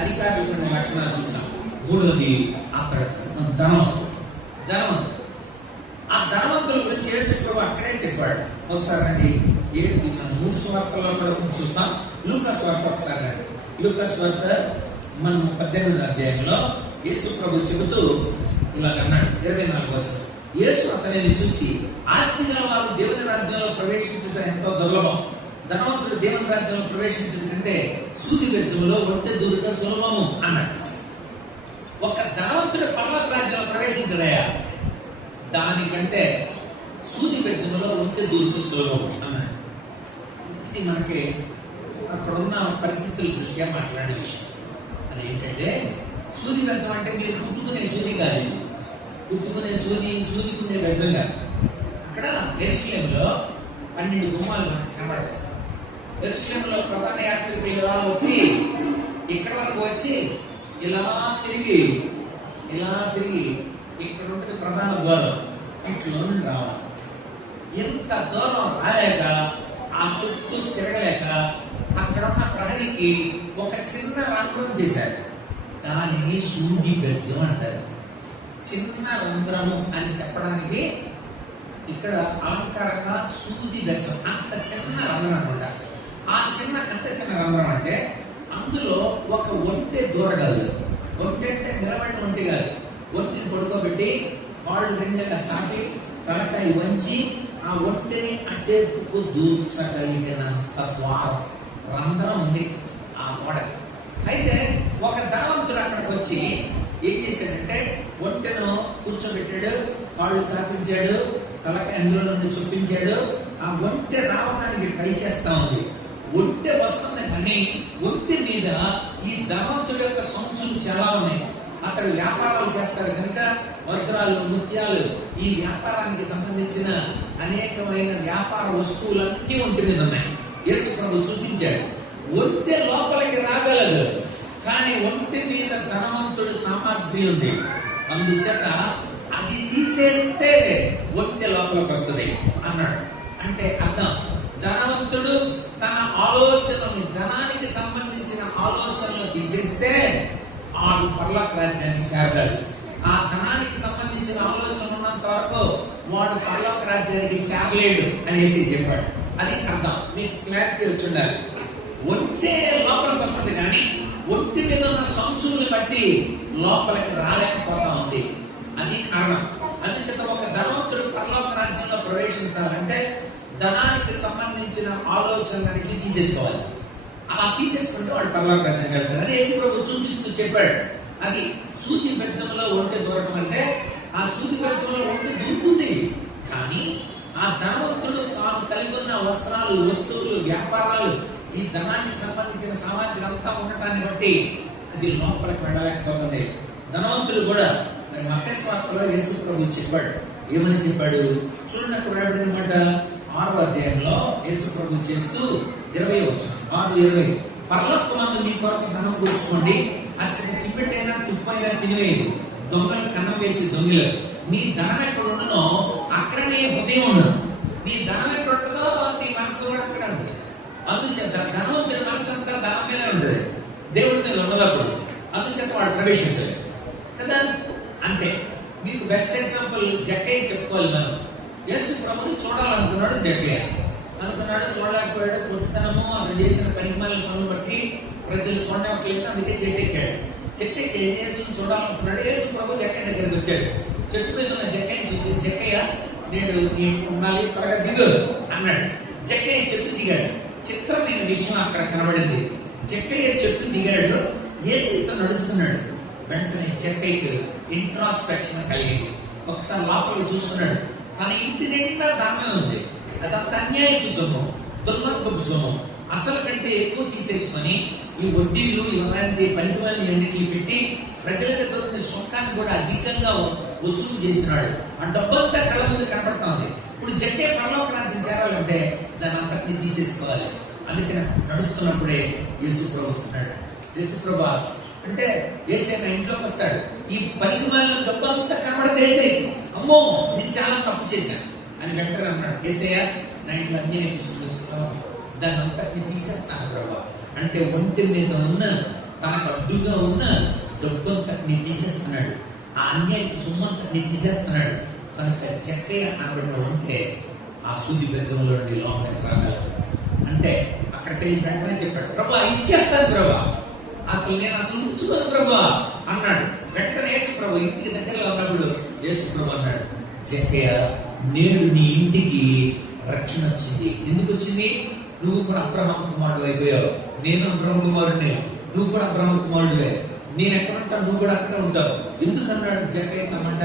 అధికారి ఉన్న లక్షణాలు చూసాం. 3వది అతడు ధనవంతుడు. ఆ ధనవంతుల గురించి యేసు ప్రభు అక్కడే చెప్పాడు. ఒకసారి అండి 3 సువార్తల్లో కూడా చూస్తాం. లూకా సువార్త ఒకసారి అండి. లూకా సువార్త మనం 18వ అధ్యాయంలో యేసు ప్రభు చెబుతూ ఇలా అన్నాడు. 24వ వచనం, యేసు అతనిని చూచి, ఆస్తి గల వారు దేవుని రాజ్యంలో ప్రవేశించడం ఎంతో దుర్లభం, ధనవంతుడు దేవుని రాజ్యంలో ప్రవేశించిందంటే సూది బెచ్చములో ఒంటె దూరుట సులభము అన్నాడు. ఒక ధనవంతుడు పరలోక రాజ్యంలో ప్రవేశించడయా, దానికంటే సూది బెచ్చములో ఒంటె దూరుట సులభము అన్నాడు. ఇది మనకి అక్కడున్న పరిస్థితుల దృష్ట్యా మాట్లాడే విషయం. అదేంటంటే సూది బెచ్చం అంటే మీరు కుట్టుకునే సూది కాదు, కుట్టుకునే సూదికునే బెచ్చం కాదు. అక్కడ యెరూషలేములో 12 గుమ్మాలు మనకు కనబడతాయి. యెరూషలేములో ప్రధాన యాత్రికులు ఇలా వచ్చి ఇక్కడ వరకు వచ్చి ఇలా తిరిగి ఇక్కడ ఉంటుంది ప్రధాన ద్వారం, ఇట్లో నుండి రావాలి. ఎంత దూరం రాలేక ఆ చుట్టూ తిరగలేక అక్కడ ఉన్న ప్రహరికి ఒక చిన్న రంధ్రం చేశారు. దానిని సూది బెజ్జం అంటారు. చిన్న రంధ్రము అని చెప్పడానికి ఇక్కడ అలంకారంగా సూది బెజ్జం, అంత చిన్న రంధ్రం అనమాట. అంత చిన్న రంధ్రం అంటే అందులో ఒక ఒంటె దూరగలదు. ఒంటె అంటే నిలబడిన ఒంటి కాదు, ఒంటిని పడుకోబెట్టి కాళ్ళు రెండుగా చాపి తలకాయ వంచి ఆ ఒంటెని అట్టేపుకు దూర్చగలిగినంత ద్వారం, రంధ్రం ఉంది ఆ మోడల్. అయితే ఒక ధనవంతుడు అక్కడికి వచ్చి ఏం చేశాడంటే ఒంటెను కూర్చోబెట్టాడు, కాళ్ళు చాపించాడు, తలకాయ అందులో నుండి చూపించాడు. ఆ ఒంటె రావడానికి ట్రై చేస్తా ఉంది. ఒంటె వస్తుంది కానీ ఒంటె మీద ఈ ధనవంతుడి యొక్క సంచులు చాలా ఉన్నాయి. అతడు వ్యాపారాలు చేస్తారు కనుక వజ్రాలు, ముత్యాలు, ఈ వ్యాపారానికి సంబంధించిన అనేకమైన వ్యాపార వస్తువులన్నీ ఒంటి మీద ఉన్నాయి. యేసు ప్రభు చూపించాడు. ఒంటె లోపలికి రాగలదు కానీ ఒంటి మీద ధనవంతుడు సామర్థ్యం ఉంది. అందుచేత అది తీసేస్తే ఒంటె లోపలికి వస్తుంది అన్నాడు. అంటే అర్థం, ధనవంతుడు తన ఆలోచనలు, ధనానికి సంబంధించిన ఆలోచనలు తీసేస్తే ఆడు పరలోక రాజ్యానికి చేరగలడు. ఆ ధనానికి సంబంధించిన ఆలోచన ఉన్నంత వరకు వాడు పరలోక రాజ్యానికి చేరలేడు అనేసి చెప్పాడు. అది అర్థం, మీకు క్లారిటీ వచ్చి ఉండాలి. ఒంటె లోపలికి వస్తుంది కానీ ఒంటి మీద ఉన్న సంచుల్ని బట్టి లోపలికి రాలేకపోతా ఉంది. అది కారణం. అందుచేత ఒక ధనవంతుడు పరలోక రాజ్యంలో ప్రవేశించాలంటే ధనానికి సంబంధించిన ఆలోచనలకి తీసేసుకోవాలి. అలా తీసేసుకుంటే వాడు పరలోక రాజ్యానికి వెళ్తాడు అని యేసు ప్రభు చూపిస్తూ చెప్పాడు. అది సూది బెజ్జంలో ఒంటె దూరటం అంటే ఆ సూది బెజ్జంలో ఒంటె దూరుతుంది కానీ ఆ ధనవంతుడు తాను కలిగి ఉన్న వస్త్రాలు, వస్తువులు, వ్యాపారాలు, ఈ ధనానికి సంబంధించిన సామాగ్రి అంతా ఉండటాన్ని బట్టి అది లోపలికి వెళ్ళలేకపోతుంది. ధనవంతుడు కూడా మరి మత్తయి సువార్తలో యేసు ప్రభు చెప్పాడు. ఏమని చెప్పాడు చూడండి, అక్కడ రాయబడినమాట 6వ అధ్యాయంలో యేసు ప్రభు చేస్తూ 20 వచనం 6:20 పరలోకమందు మీ కొరకు ధనం కూర్చుకోండి, అచ్చటి చిప్పెట్టైనా తుప్పైనా తినివేయదు, దొంగలు కన్నం వేసి దొంగలు. నీ ధనం ఎక్కడ ఉండనో అక్కడ నీ హృదయం ఉండదు. నీ ధనం ఎక్కడ ఉంటుందో నీ మనసు కూడా అక్కడ ఉంటుంది. అందుచేత ధనవంతుడి మనసు అంతా ధనం మీద ఉంటుంది, దేవుడి మీద ఉన్నదప్పుడు. అందుచేత వాడు ప్రవేశించలేదు కదా. అంతే. మీకు బెస్ట్ ఎగ్జాంపుల్ జక్కయ్య చెప్పుకోవాలి. మనం యేసు ప్రభుని చూడాలనుకున్నాడు. జక్కయ్య అనుకున్నాడు, చూడలేకపోయాడు. పొట్టితనము, అతను చేసిన పనికిమాలిన పనులు బట్టి ప్రజలు చూడలేకపోలేదు. అందుకే చెట్టు ఎక్కాడు. చెట్టు ఎక్కి యేసుని చూడాలనుకున్నాడు. యేసు ప్రభు జక్కయ్య దగ్గరికి వచ్చాడు. చెట్టు మీద ఉన్న జక్కయ్యని చూసి, జక్కయ్య నేను ఉండాలి, త్వరగా దిగు అన్నాడు. జక్కయ్య చెట్టు దిగాడు. చిత్రమైన విషయం అక్కడ కనబడింది. జక్కయ్య చెట్టు దిగాడు, యేసుతో నడుస్తున్నాడు. వెంటనే జక్కయ్యకు ఇంట్రాస్పెక్షన్ కలిగింది. ఒకసారి లోపలికి చూస్తున్నాడు. తన ఇంటి నిండా ధనమే ఉంది. అదంతా అన్యాయపు సొమ్ము, దుర్మార్గపు సొమ్ము. అసలు కంటే ఎక్కువ తీసేసుకొని ఈ వడ్డీలు ఇలాంటి పనికిమాలి అన్నిటిని పెట్టి ప్రజల దగ్గర ఉన్న సొంతాన్ని కూడా అధికంగా వసూలు చేసినాడు. ఆ డబ్బంతా కళ్ళ ముందు కనపడుతోంది. ఇప్పుడు జక్కయ్య పరలోక రాజ్యం చేరాలంటే దాని అంతటిని తీసేసుకోవాలి. అందుకని నడుస్తున్నప్పుడే యేసు ప్రభు అన్నాడు, యేసు ప్రభా అంటే యేసయ్య నా ఇంట్లోకి వస్తాడు. ఈ పనికిమాలిన డబ్బంతా కనబడదు యేసయ్యకి. అమ్మో నేను చాలా తప్పు చేశాను అని వెంటనే అన్నాడు. యేసయ్య నా ఇంట్లో అన్యాయం చూపించుకున్నావు, దాన్ని అంతటిని తీసేస్తాను ప్రభా అంటే ఒంటి మీద ఉన్న తనకు అడ్డుగా ఉన్న డబ్బంతటిని తీసేస్తున్నాడు. ఆ అన్యాయపు సొమ్మంతటిని తీసేస్తున్నాడు. కనుక జక్కయ్య అనబడిన ఉంటే ఆ సూది బెజ్జంలో నుండి లోపలికి రాగలదు. అంటే అక్కడికి వెళ్ళి వెంటనే చెప్పాడు, ప్రభా ఇచ్చేస్తాను ప్రభా, నేను అసలు ఉంచుకోను ప్రభా అన్నాడు. వెంటనే యేసు ప్రభు ఇంటికి దగ్గరలో ఉన్నప్పుడు యేసు ప్రభు అన్నాడు, జక్కయ్య నేడు నీ ఇంటికి రక్షణ వచ్చింది. ఎందుకు వచ్చింది? నువ్వు కూడా అబ్రహాం కుమారుడు అయిపోయావు, నేను అబ్రహాం కుమారుడిని, నువ్వు కూడా అబ్రహాం కుమారుడివే, నేను ఎక్కడ ఉంటాను నువ్వు కూడా అక్కడ ఉంటావు. ఎందుకన్నాడు జకైతమంట?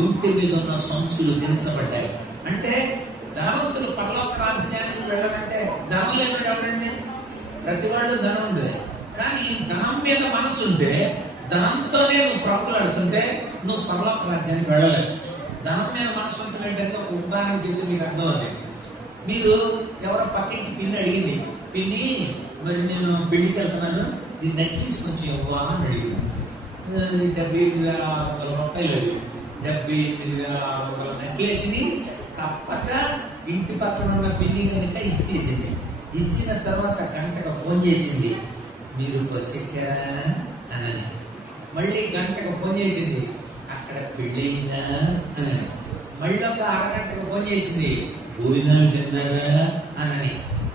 ఒంటి మీద ఉన్న సంచులు దించబడ్డాయి. అంటే ధనవంతులు పరలోక రాజ్యానికి వెళ్ళాలంటే ధనం లేకుండా ఎవరండి? ప్రతి వాళ్ళు ధనం ఉండదు, కానీ ధనం మీద మనసు ఉంటే, ధనంతోనే నువ్వు ప్రాకులాడుతుంటే నువ్వు పరలోక రాజ్యానికి వెళ్ళలేవు. ధనం మీద మనసు ఉంటుందంటే ఒక ఉదాహరణ చెప్తే మీకు అర్థం అవుతుంది. మీరు ఎవరో పక్కింటి పిన్ని అడిగింది, పిన్ని మరి నేను పెళ్లికి వెళ్తున్నాను, నీ నెక్లెస్ కొంచెం ఇవ్వా అని అడిగింది. 78,600 రూపాయలు, 78,600 నెక్లెస్ని తప్పక ఇంటి పక్కన ఉన్న పిన్ని కనుక ఇచ్చేసింది. ఇచ్చిన తర్వాత గంటగా ఫోన్ చేసింది, మీరు బస్సు ఎక్కారా అని. మళ్ళీ గంటగా ఫోన్ చేసింది, అక్కడ పెళ్ళయిందా అని. మళ్ళీ ఒక అరగంటకు ఫోన్ చేసింది, భోజనాలు తిన్నారా అని.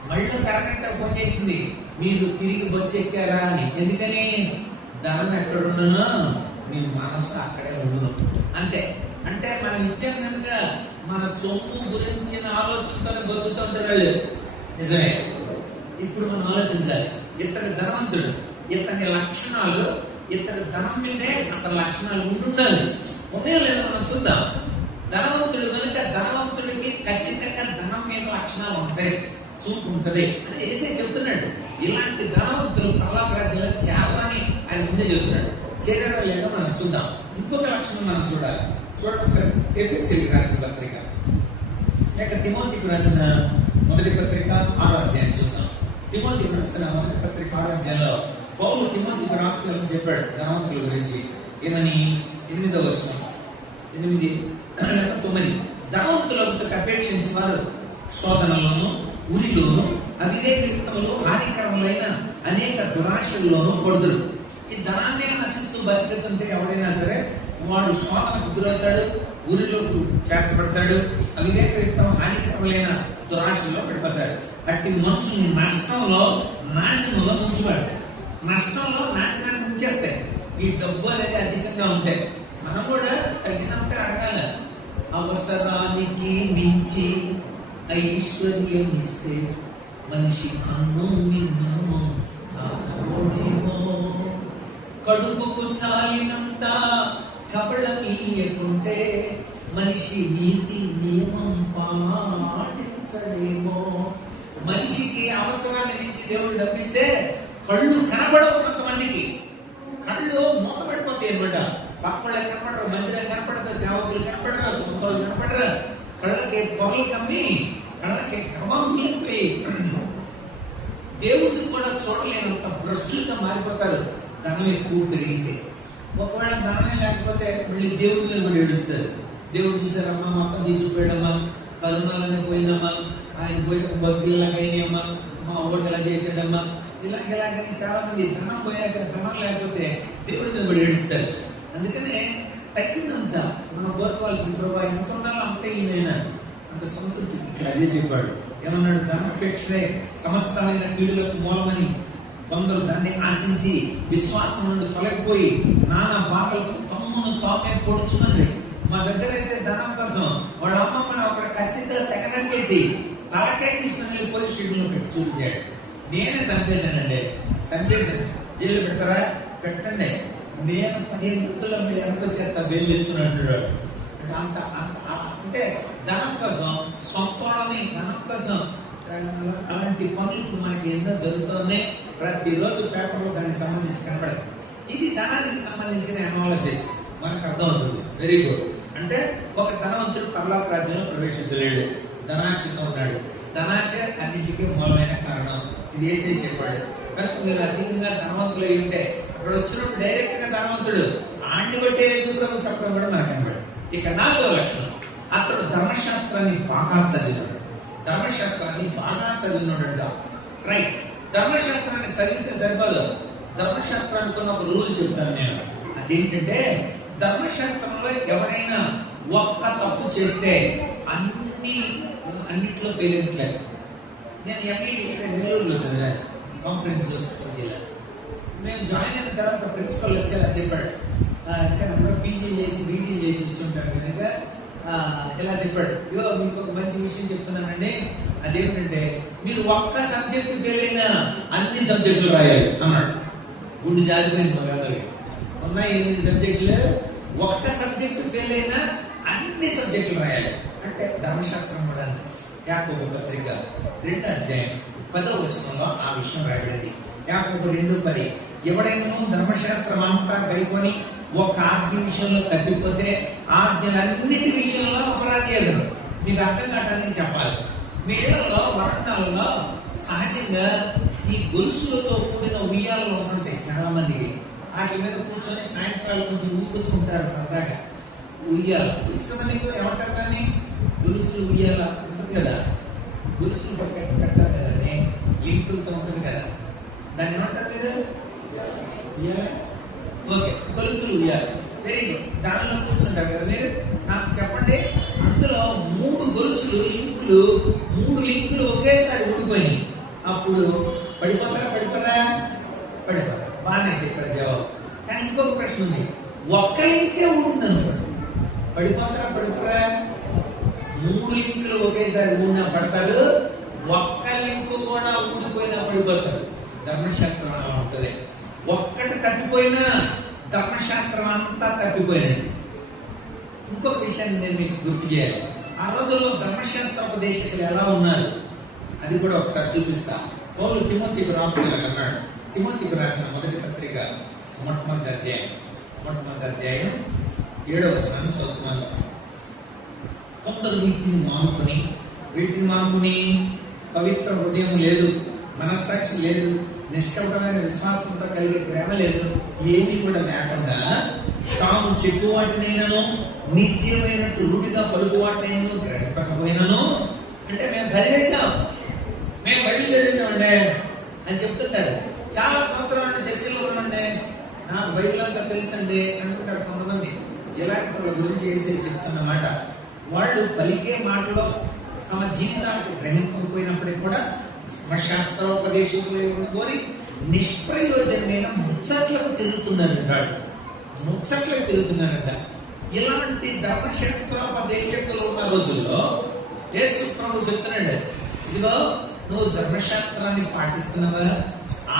మళ్ళీ ఒక అరగంట ఫోన్ చేసింది, మీరు తిరిగి బస్సు ఎక్కారా అని. ఎందుకని? ధనం ఎక్కడున్నానో మీ మనసు అక్కడే ఉండను. అంతే. అంటే మనం ఇచ్చాం కనుక మన సొమ్ము గురించిన ఆలోచనతోనే బతుకుతుంటారు వాళ్ళు. నిజమే. ఇప్పుడు మనం ఆలోచించాలి, ఇతని ధనవంతుడు, ఇతని లక్షణాలు, ఇతని ధనం మీదే అతని లక్షణాలు ఉంటుండాలి. ఉన్నాయో లేదో మనం చూద్దాం. ధనవంతుడు కనుక ధనవంతుడికి ఖచ్చితంగా ధనం మీద లక్షణాలు ఉంటాయి, చూపు ఉంటుంది అని ఏసే చెప్తున్నాడు. ఇలాంటి ధనవంతులు పరలోక రాజ్యంలో చేరాలని ఆయన ముందే చెప్తున్నాడు. చేరారో లేదో మనం చూద్దాం. ఇంకొక లక్షణం మనం చూడాలి. చూడండి సార్, ఎఫెసీయులకు రాసిన పత్రిక, లేక తిమోతికి రాసిన మొదటి పత్రిక 6వ అధ్యాయం చూద్దాం. తిమోతికి రాసిన మొదటి పత్రిక 6వ అధ్యాయంలో పౌలు తిమోతికి రాసుకుని చెప్పాడు ధనవంతుల గురించి. ఏమని? 8వ వచనం, 8 లేక 9, ధనవంతులకు అపేక్షించి వారు శోధనలోను, ఉరిలోను, అవివేక యుక్తములు, హానికరములైన అనేక దురాశల్లోనూ పడుదురు. ఈ ధనాన్ని ఆశిస్తూ బతికుతుంటే ఎవడైనా సరే వాడు శోధనకు గురవుతాడు, ఊరిలోకి చేర్చబడతాడు, అవివేకయుక్తం హానికరములైన దురాశల్లో పడిపోతాడు. అట్టి మనుషుల్ని నష్టంలో, నాశనంలో ముంచిపడతాడు. నష్టంలో, నాశనాన్ని ముంచేస్తాయి. ఈ డబ్బు అనేది అధికంగా ఉంటాయి. మనం కూడా తగినంత అడగాలి. అవసరానికి మించి ఐశ్వర్యం ఇస్తే మనిషి కన్ను నిన్ను కానోడేమో. కడుపుకు చాలినంత కబళమీయకుంటే మనిషి నీతి నియమం పాటించడేమో. మనిషికి అవసరాన్ని మించి దేవుడు డబ్బిస్తే కళ్ళు కనపడవు. కొంతమందికి కళ్ళు మూతపడిపోతాయి అనమాట. పక్కళ్ళ కనపడరు, మందిరం కనపడదు, సేవకులు కనపడరు, సొంతలు కనపడరు. కళ్ళకి పొరలు కమ్మి, కళ్ళకి క్రమంకి దేవుడిని కూడా చూడలేనంత భ్రష్టులుగా మారిపోతారు ధనం ఎక్కువ పెరిగితే. ఒకవేళ ధనమే లేకపోతే మళ్ళీ దేవుడి కూడా ఏడుస్తారు. దేవుడు చూసారమ్మా, మొత్తం తీసుకుపోయాడమ్మా, కరోనాలోనే పోయిందమ్మా, ఆయన పోయి బతుకులాగా అయినాయమ్మా, మా ఓటు ఎలా చేశాడమ్మా, ఇలాగని చాలా మంది ధనం పోయాక ధనం లేకపోతే దేవుడి మీద కూడా ఏడుస్తారు. అందుకనే తగ్గినంత మనం కోరుకోవాల్సిన ప్రభావ ఎంత ఉండాలో అంతే ఈయన అంత సంతృప్తి. ఇక్కడ అదే చెప్పాడు. ఏమన్నాడు? ధనాపేక్షే సమస్తమైన కీడులకు మూలమని కొందరు దాన్ని ఆశించి విశ్వాసం నుండి తొలగిపోయి నానా బాధలకు తమ్మును తామే పొడుచున్నది. మా దగ్గర అయితే ధనం కోసం వాళ్ళ అమ్మమ్మని ఒక కత్తితో తెగనకేసి తలకాయ తీసుకుని పోలీస్ స్టేషన్లో పెట్టి చూపించాడు. నేనే చంపేశానండి, చంపేశాను. జైలు పెడతారా? పెట్టండి, నేను 15 రోజుల్లో మీరు వెనకొచ్చేస్తా, బెయిల్ తెచ్చుకున్నాడు. అంటే అంత అంత అంటే ధనం కోసం, సొంతాలని ధనం కోసం అలాంటి పనులు మనకి ఎన్నో జరుగుతున్నాయి. ప్రతిరోజు పేపర్లో దానికి సంబంధించి కనపడదు. ఇది ధనానికి సంబంధించిన అనాలిసిస్ మనకు అర్థమవుతుంది. Very good. అంటే ఒక ధనవంతుడు పరలోక రాజ్యంలో ప్రవేశించలేడు, ధనాశతో ఉన్నాడు. ధనాశ అన్నింటికీ మూలమైన కారణం. ఇది ఏసే చెప్పాడు. కనుక మీరు అధికంగా ధనవంతులు అయి ఉంటే అక్కడ వచ్చినప్పుడు డైరెక్ట్ గా ధనవంతుడు ఆండి బట్టి యేసుప్రభు చెప్పడం కూడా మనకు కనబడు. ఇక 4వ లక్షణం, అతడు ధర్మశాస్త్రాన్ని బాగా చదివాడు. ధర్మశాస్త్రాన్ని బాగా చదివినాడంట. రైట్. ధర్మశాస్త్రాన్ని చదివితే సరిపోదు. ధర్మశాస్త్రానికి ఒక రూల్ చెప్తాను నేను. అదేంటంటే, ధర్మశాస్త్రంలో ఎవరైనా ఒక్క తప్పు చేస్తే అన్నిట్లో ఫెయిల్ అయినట్లేదు. నేను ఎంఈడి ఇక్కడ నెల్లూరులో చదివాను, కాంప్రహెన్సివ్ జిల్లా. మేము జాయిన్ అయిన తర్వాత ప్రిన్సిపల్ వచ్చేలా చెప్పాడు, అందరూ పీజీ చేసి బీటీ చేసి కూర్చుంటారు కనుక ఇలా చెప్పాడు, ఇగో మీకు ఒక మంచి విషయం చెప్తున్నానండి, అదేమిటంటే మీరు ఒక్క సబ్జెక్ట్ ఫెయిల్ అయినా అన్ని సబ్జెక్టులు రాయాలి అన్నాడు. గుండు జారిపోయింది మగాళ్ళకి. ఉన్నాయి 8 సబ్జెక్టులు, ఒక్క సబ్జెక్ట్ ఫెయిల్ అయినా అన్ని సబ్జెక్టులు రాయాలి అంటే ధర్మశాస్త్రం కూడా అంతే. యాకోబు పత్రిక 2వ అధ్యాయం 10వ వచనంలో ఆ విషయం రాయబడింది. యాకోబు 2:10, ఎవడైనా ధర్మశాస్త్రం అంతా గైకొని ఒక ఆజ్ఞ విషయంలో తప్పిపోతే ఆజ్ఞలన్నిటి విషయంలో అపరాధి అయ్యాడు. మీకు అర్థం కావడానికి చెప్పాలి. మీ ఇళ్లలో వరండాలలో సహజంగా ఈ గొలుసులతో కూడిన ఉయ్యాలు ఉంటాయి చాలా మందికి. వాటి మీద కూర్చొని సాయంత్రాలు కొంచెం ఊపుతుంటారు సరదాగా. ఉయ్యాల తెలుసు కదా మీకు, ఏమంటారు కానీ గొలుసులు ఉయ్యాల ఉంటుంది కదా, గొలుసులు పెడతారు కదండి, లింకులతో ఉంటుంది కదా, దాన్ని ఏమంటారు మీరు? ఉయ్యాల. ఓకే, గొలుసులు ఉయ్యాలి. Very good. దానిలో కూర్చుంటారు కదా మీరు. నాకు చెప్పండి, అందులో 3 గొలుసులు లింకులు, 3 లింకులు ఒకేసారి ఊడిపోయినాయి. అప్పుడు పడిపోతారా? పడిపోతారా? బాగానే చెప్పారు జవాబు. కానీ ఇంకొక ప్రశ్న ఉంది, ఒక్క లింకే ఊడింది అనుకోండి, పడిపోతారా? 3 లింకులు ఒకేసారి ఊడినా పడతారు, ఒక్క లింకు కూడా ఊడిపోయినా పడిపోతారు. ధర్మశాస్త్రం అలా ఉంటుంది. ఒక్కటి తప్పిపోయినా ధర్మశాస్త్రం అంతా తప్పిపోయినట్టు. ఇంకొక విషయాన్ని నేను మీకు గుర్తు చేయాలి. ఆ రోజుల్లో ధర్మశాస్త్రోపదేశకులు ఎలా ఉన్నారు అది కూడా ఒకసారి చూపిస్తా. పౌలు తిమోతికి రాసుకున్నాడు. తిమోతికి రాసిన మొదటి పత్రిక మొట్టమొదటి అధ్యాయం 7వ వచనం చదువుతున్నాను. కొందరు వీటిని మానుకుని పవిత్ర హృదయం లేదు, మనస్సాక్షి లేదు, నిష్కపటమైన విశ్వాసంతో కలిగే ప్రేమ లేదు, ఏమీ కూడా లేకుండా తాము చెప్పు వాటినైనాను నిశ్చయమైనట్టు రూఢిగా పలుకు వాటినైనా గ్రహింపకపోయినాను. అంటే మేము చదివేశాం, మేము బయలు చదివేశామండి అని చెప్తుంటారు. చాలా సంవత్సరాల నుండి చర్చల్లో ఉన్నామండి, నాకు బైబిల్ అంతా తెలుసండి అంటుంటారు కొంతమంది. ఇలాంటి వాళ్ళ గురించి వేసే చెప్తున్నమాట. వాళ్ళు పలికే మాటలో తమ జీవితానికి గ్రహింపకపోయినప్పటికీ కూడా శాస్త్రోపదేశంలో ఉండుకొని నిష్ప్రయోజనమైన ముచ్చట్లకు తిరుగుతున్నారంట. ఇలాంటి ధర్మశాస్త్రోపదేశకులు ఉన్న రోజుల్లో యేసు ప్రభు చెప్తున్నాడు, ఇదిగో నువ్వు ధర్మశాస్త్రాన్ని పాటిస్తున్నావా,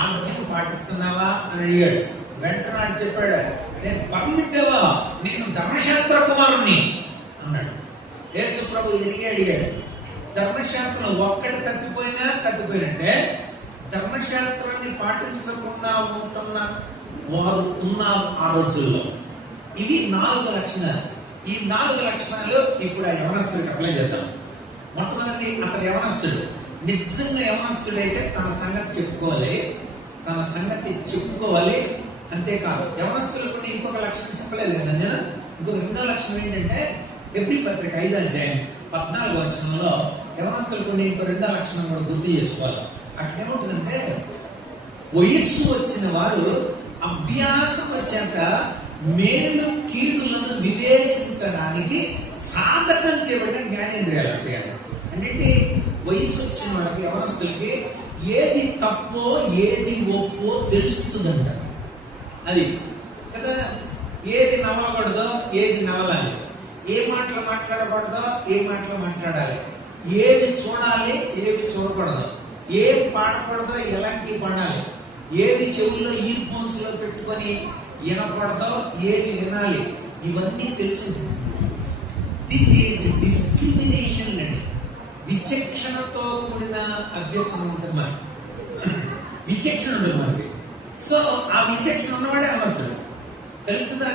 ఆజ్ఞను పాటిస్తున్నావా అని అడిగాడు. వెంటనే చెప్పాడు, నేను పర్మిట్టవా, నేను ధర్మశాస్త్ర కుమారుణ్ణి అన్నాడు. యేసు ప్రభు ఎరిగి అడిగాడు, ధర్మశాస్త్రం ఒక్కటి తప్పిపోయినట్టే ధర్మశాస్త్రాన్ని పాటించకుండా ఉంటున్న వారు ఉన్నారు ఆ రోజుల్లో. ఇవి 4 లక్షణాలు. ఈ 4 లక్షణాలు ఇప్పుడు ఆ యవనస్తుడికి అప్లై చేద్దాం. మొట్టమొదటి, అతను యవనస్తుడు. నిజంగా యవనస్తుడైతే తన సంగతి చెప్పుకోవాలి. అంతేకాదు, యవనస్తులు కూడా ఇంకొక లక్షణం చెప్పలేదు నేను. ఇంకొక 2వ లక్షణం ఏంటంటే, ఎబ్రీ పత్రిక 5వ అధ్యాయం 14వ వచనంలో యవనస్తులు కూడా ఇంకో 2వ లక్షణం కూడా గుర్తు చేసుకోవాలి. అక్కడ ఏమవుతుందంటే, వయస్సు వచ్చిన వారు అభ్యాసం వచ్చాక మేలు కీడులను వివేచించడానికి సాధకం చేయబడిన జ్ఞానేంద్రియాలు ఉంటాయి. అంటే వయసు వచ్చిన వాళ్ళకి, యవనస్తులకి ఏది తప్పో ఏది ఒప్పో తెలుస్తుందంట. అది కదా, ఏది నవలకూడదో ఏది నవలాలి, ఏ మాటలు మాట్లాడకూడదో ఏ మాటలు మాట్లాడాలి, ఏవి చూడాలి ఏవి చూడకూడదు, ఏవి పాడకూడదో ఎలాంటివి పాడాలి, ఏవి చెవుల్లో ఇయర్ ఫోన్స్ లో పెట్టుకొని వినకూడదో ఏవి వినాలి, ఇవన్నీ తెలుసు. దిస్ ఈజ్ డిస్క్రిమినేషన్ అండి. విచక్షణతో కూడిన అభ్యాసం ఉంటుంది మనకి, విచక్షణ ఉంటుంది మనకి. సో ఆ విచక్షణ ఉన్నవాడే అనవసరం తెలుస్తుందా?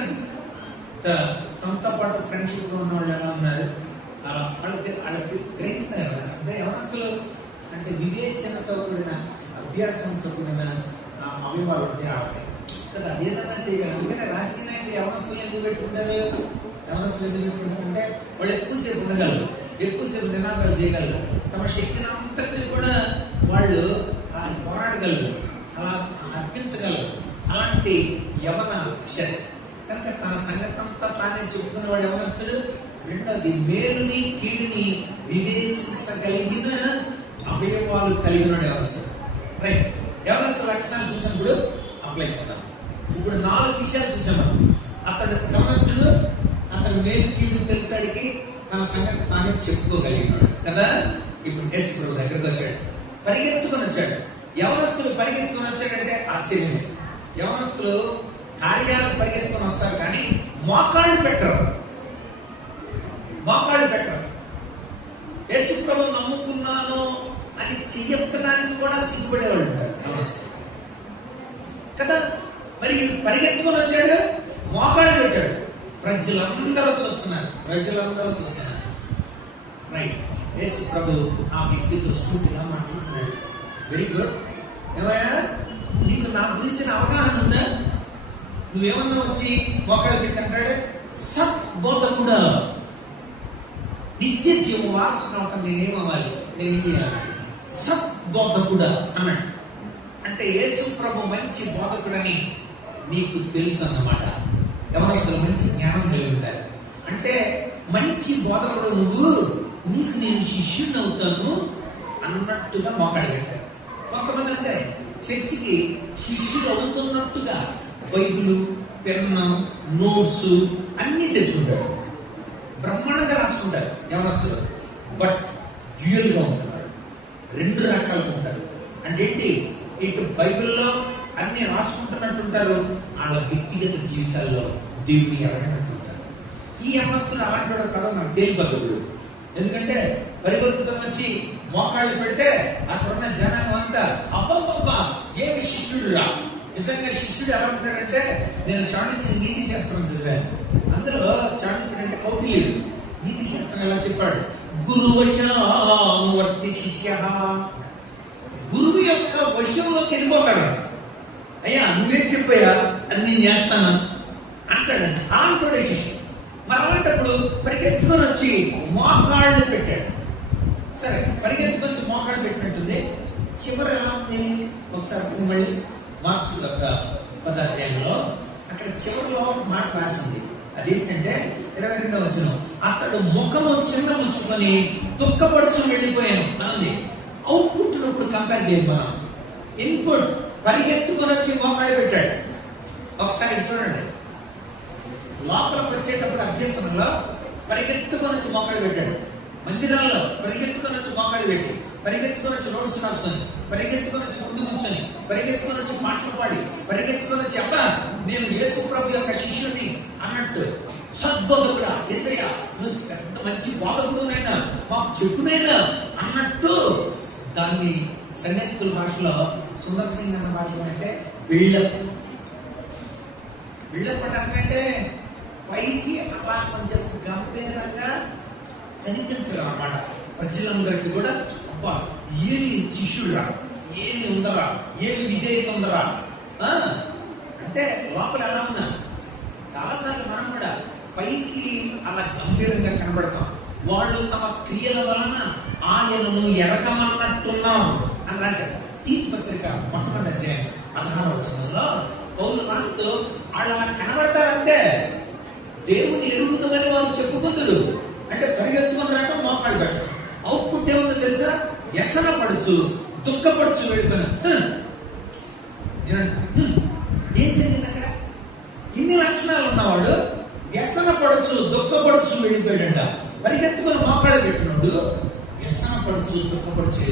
తమతో పాటు ఫ్రెండ్షిప్ ఉన్న వాళ్ళు ఎలా ఉన్నారు, అలా వాళ్ళకి గ్రహిస్తున్నారు. అంటే యవనస్తులు అంటే వివేచనతో కూడిన అభ్యాసంతో కూడిన అవయవాలు ఉంటాయి కదా, ఏదన్నా చేయగలరు. ఎందుకంటే రాజకీయ నాయకులు యవనస్తులు ఎందుకు పెట్టుకుంటారు అంటే వాళ్ళు ఎక్కువసేపు ఉండగలరు, ఎక్కువసేపు నినాదాలు చేయగలరు, తమ శక్తిని అంతటిని కూడా వాళ్ళు పోరాడగలరు, అలా అర్పించగలరు. అలాంటి యవన శక్తి కనుక తన సంగతంతా తానే చెప్పుకునేవాడు యవనస్తుడు. రెండోది, మేలుని కీడుని వివేచించగలిగిన అవయవాలు కలిగినాడు యవనస్తుడు. రైట్, యవనస్తు లక్షణాలు చూసినప్పుడు అప్లై చేద్దాం. ఇప్పుడు 4 విషయాలు చూసాం మనం. అతడు యవనస్తుడు, అతడు మేలు కీడు తెలుసాడికి, తన సంగతి తానే చెప్పుకోగలిగినాడు కదా. ఇప్పుడు యేసు ప్రభు దగ్గరకు వచ్చాడు, పరిగెత్తుకొని వచ్చాడు. యవనస్తులు పరిగెత్తుకొని వచ్చాడంటే ఆశ్చర్యమే. యవనస్తులు కార్యాలు పరిగెత్తుకొని వస్తారు కానీ మోకాళ్ళు పెట్టరు. యేసు ప్రభు నమ్ముకున్నాను అని చెయ్యడానికి కూడా సిగ్గుపడేవాళ్ళు ఉంటారు యవనస్తులు కదా. మరి పరిగెత్తుకొని వచ్చాడు, మోకాళ్ళు పెట్టాడు. ప్రజలందరూ చూస్తున్నారు. రైట్. యేసు ప్రభు ఆ వ్యక్తితో సూటిగా మాట్లాడుతున్నాడు. Very good. ఏమయ్యా, నీకు నా గురించిన అవగాహన ఉందా? నువ్వేమన్నా వచ్చి మోకాళ్ళు పెట్టంటాడు. సద్బోధకుడా, నిత్య జీవ వారసుడు అవటం నేనేమవ్వాలి, నేనేం చేయాలి? సద్బోధకుడా అన్నాడు. అంటే యేసు ప్రభు మంచి బోధకుడని నీకు తెలుసు అన్నమాట. యవనస్తులు మంచి జ్ఞానం కలిగి ఉంటారు. అంటే మంచి బోధకుడు నువ్వు, నీకు నేను శిష్యుడిని అవుతాను అన్నట్టుగా మోకాడు పెట్టాడు. కొంతమంది అంటే చర్చికి శిష్యులు అవుతున్నట్టుగా బైబిలు, పెన్ను, నోట్స్ అన్నీ తెలుసుకుంటారు, బ్రహ్మాండంగా రాసుకుంటారు యవనస్తులు. బట్ డ్యూయల్గా ఉంటున్నారు, రెండు రకాలుగా ఉంటారు. అంటే ఏంటి, ఇటు బైబిల్లో అన్ని రాసుకుంటున్నట్టుంటారు, వాళ్ళ వ్యక్తిగత జీవితాల్లో దేవుని ఎరగనట్టుంటారు. ఈ యవనస్తులు అలాంటి వాడు కదా నాకు తేలిపద్దుడు. ఎందుకంటే పరిగెత్తుకొని వచ్చి మోకాళ్ళు పెడితే అక్కడ ఉన్న జనాంగం అంతా అబ్బబ్బబ్బా ఏమి శిష్యుడు రా. నిజంగా శిష్యుడు ఎలా ఉంటాడంటే, నేను చాణక్యుని నీతి శాస్త్రం చదివాను. అందులో చాణక్యుడు అంటే కౌటిల్యుడు నీతి శాస్త్రం ఎలా చెప్పాడు, గురువశానువర్తి శిష్య. గురువు యొక్క వశంలోకి వెళ్ళిపోతాడంట. అయ్యా నువ్వేం చెప్పాయా, అది నేను చేస్తాను అంటాడంట. అలాంటి శిష్యుడు. మరి అలాంటప్పుడు పరిగెత్తుకొని వచ్చి మోకాళ్ళు పెట్టాడు. సరే, పరిగెత్తుకొని వచ్చి మోకాళ్ళు పెట్టినట్టుంది. చివరి ఎలా ఉంది ఒకసారి మళ్ళీ మార్క్స్ యొక్క 10వ అధ్యాయంలో అక్కడ చివరిలో ఒక మాట రాసింది. అదేంటంటే 22వ వచనం, అతడు ముఖము చిన్న ముచ్చుకొని దుఃఖపడుచు వెళ్ళిపోయాను అన్నది. అవుట్పుట్ ఇప్పుడు కంపేర్ చేయం మనం. ఇన్పుట్ పరిగెత్తుకొని వచ్చి మోకాళ్ళు పెట్టాడు. ఒకసారి చూడండి, లోపలికి వచ్చేటప్పుడు అభ్యసనంలో పరిగెత్తుకొని వచ్చి మోకాళ్ళు పెట్టాడు. మందిరాల్లో పరిగెత్తుకొని వచ్చి మోకాళ్ళు పెట్టి, పరిగెత్తుకొని వచ్చి నోట్స్ రాసుకొని, పరిగెత్తుకొని వచ్చి ముందు కూర్చొని, పరిగెత్తుకొని వచ్చి మాటలు పాడి, పరిగెత్తుకొని వచ్చి అబ్బా నేను యేసు ప్రభు యొక్క శిష్యుడిని అన్నట్టు, సద్బోధకుడా యేసయ్య నువ్వు ఎంత మంచి బోధకుడునైనా మాకు చెప్పునైనా అన్నట్టు, దాన్ని సండే స్కూల్ భాషలో సుందర్ సింగ్ అన్న భాషలో అయితే బిల్డప్ అంటే పైకి అలా కొంచెం గంభీరంగా కనిపించడం అన్నమాట. ప్రజలందరికీ కూడా అబ్బా ఏమి శిష్యుడురా, ఏమి ఉందరా, ఏమి విధేయత ఉందరా అంటే లోపల ఎలా ఉన్నా. చాలాసార్లు మనం కూడా పైకి అలా గంభీరంగా కనబడతాం. వాళ్ళు తమ క్రియల వలన ఆయనను ఎరగమన్నట్టున్నాం అని రాశారు. తీర్పు పత్రిక 11వ అధ్యాయం 16వ వచనంలో పౌలు రాస్తూ వాళ్ళు అలా కనబడతారంటే దేవుని ఎరుగుతామని వాళ్ళు చెప్పుకుందరు. అంటే పరిగెత్తుకొని రావడం, మోకాళ్ళు పెట్టడం. అవుట్పుట్ ఏముందో తెలుసా, వ్యసన పడుచు దుఃఖపడుచు వెళ్ళిపోయిన. ఏం జరిగింది అక్కడ? ఇన్ని లక్షణాలు ఉన్నవాడు వ్యసన పడుచు దుఃఖపడుచు వెళ్ళిపోయాడంట. పరిగెత్తుకొని మోకాళ్ళు పెట్టినప్పుడు వ్యసన పడుచు దుఃఖపడుచు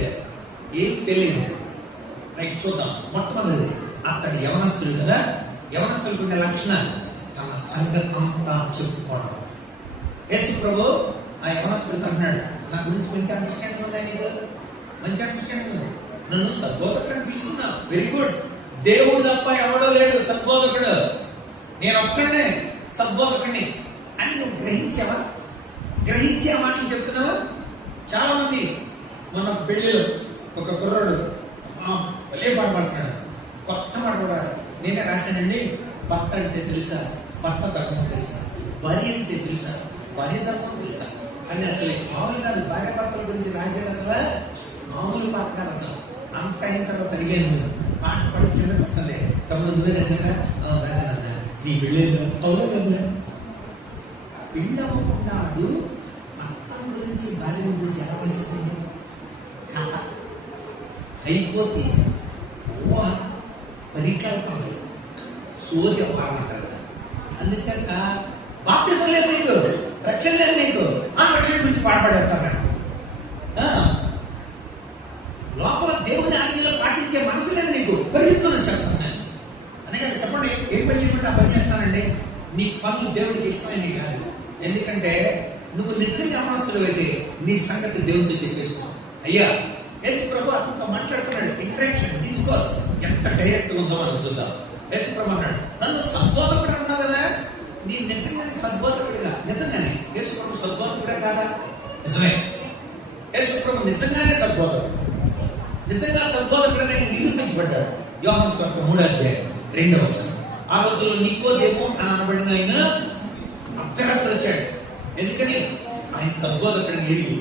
ఏం ఫెయిల్ అయింది. రైట్, చూద్దాం. మొట్టమొదటిది, అతడు యవనస్తుడు కదా. యవనస్తులకు ఉండే లక్షణాలు తన సంగతంతా చెప్పుకోవడం. యేసు ప్రభు ఆ యవనస్తుడితో అంటున్నాడు, నా గురించి మంచి అండర్స్టాండింగ్ ఉందా, నీకు మంచి అండర్స్టాండింగ్ ఉంది, నన్ను సద్బోధకుడు అని పిలుస్తున్నావు, వెరీ గుడ్. దేవుడు తప్ప ఎవడో లేడు సద్బోధకుడు, నేను ఒక్కడే సద్బోధకుడిని అని నువ్వు గ్రహించావా? గ్రహించి ఆ మాటలు చెప్తున్నావా? చాలా మంది మన పెళ్లిలో ఒక కుర్రాడు భలే పాట పాడుతున్నాడు, కొత్త పాట కూడా నేనే రాశానండి. భర్త అంటే తెలుసా, భర్త ధర్మం తెలుసా, భార్య అంటే తెలుసా, భార్య ధర్మం తెలుసా అని అసలు మామూలు కాదు. భార్య భర్తల గురించి రాసేది అసలు మామూలు పాట కాదు. అసలు అంత అయిన తర్వాత అడిగాను, పాట పాడి కిందకి వస్తుంది, తమ్ముడు నువ్వే రాశాడా? రాశానన్నా. నీ పెళ్ళేదా? అవునా. పిండముకున్నాడు భర్త గురించి భార్య గురించి ఎలా రాసుకున్నాడు? కథ హైపోతీస్, ఊహ, పరికల్పనలు, సోది పాడమంటారు. అందుచేత బాప్టిజం లేదు నీకు, రక్షణ లేదు నీకు, నా రక్షణ గురించి పాడపడేస్తాను. లోపల దేవుని ఆజ్ఞలు పాటించే మనసు లేదు నీకు, పరిగెత్తుకొని వచ్చేస్తాను నేను అనే కదా. చెప్పండి, ఏం పని చేయమంటే ఆ పని చేస్తానండి. నీ పనులు దేవుడికి ఇష్టమైనవి కాదు. ఎందుకంటే నువ్వు నిజంగా యవనస్తుడు అయితే నీ సంగతి దేవుడితో చెప్పేసుకో. అయ్యా యేసు ప్రభు అతనితో మాట్లాడుతున్నాడు. ఇంటరాక్షన్, డిస్కోర్స్ ఎంత డైరెక్ట్ ఉందో మనం చూద్దాం. యేసు ప్రభు అన్నాడు, నన్ను సద్బోధకుడు అన్నావు కదా, నీ నిజంగానే సద్బోధకుడిగా. నిజంగానే యేసు ప్రభు సద్బోధకుడే కాదా? నిజమే. యేసు ప్రభు నిజంగానే సద్బోధకుడు, నిజంగా సద్బోధకుడనే నిరూపించబడ్డాడు. యోహాను సువార్త 3:2. ఆ రోజుల్లో నికోదేము అని అనబడిన ఆయన అర్ధరాత్రి వచ్చాడు. ఎందుకని? ఆయన సద్బోధకుడిని ఎరిగి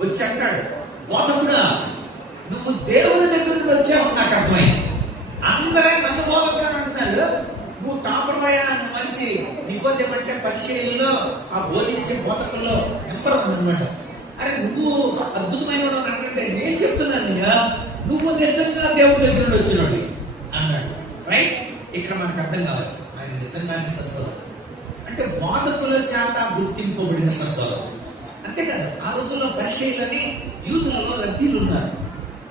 వచ్చి అంటాడు, బోధకుడా నువ్వు దేవుని దగ్గర నుండి వచ్చావు, నాకు అర్థమైంది. అందరూ నన్ను బోధకుడు అని అంటున్నారు, నువ్వు టాపర్వయ్యా, నువ్వు మంచి. నికోదేము అంటే పరిచర్యల్లో ఆ బోధించే బోధకుల్లో నెంబర్ 1 అనమాట. అరే నువ్వు అద్భుతమైన నాకంటే నేను చెప్తున్నాను, నువ్వు నిజంగా దేవుడి దగ్గర నుండి వచ్చినాడు అన్నాడు. రైట్? ఇక్కడ మనకు అర్థం కావాలి, ఆయన నిజంగానే సద్బోధకుడు అంటే బోధకుల చేత గుర్తింపబడిన సద్బోధకుడు. అంతేకాదు, ఆ రోజుల్లో పరిచర్యలని యూదులలో రద్దీలు ఉన్నారు.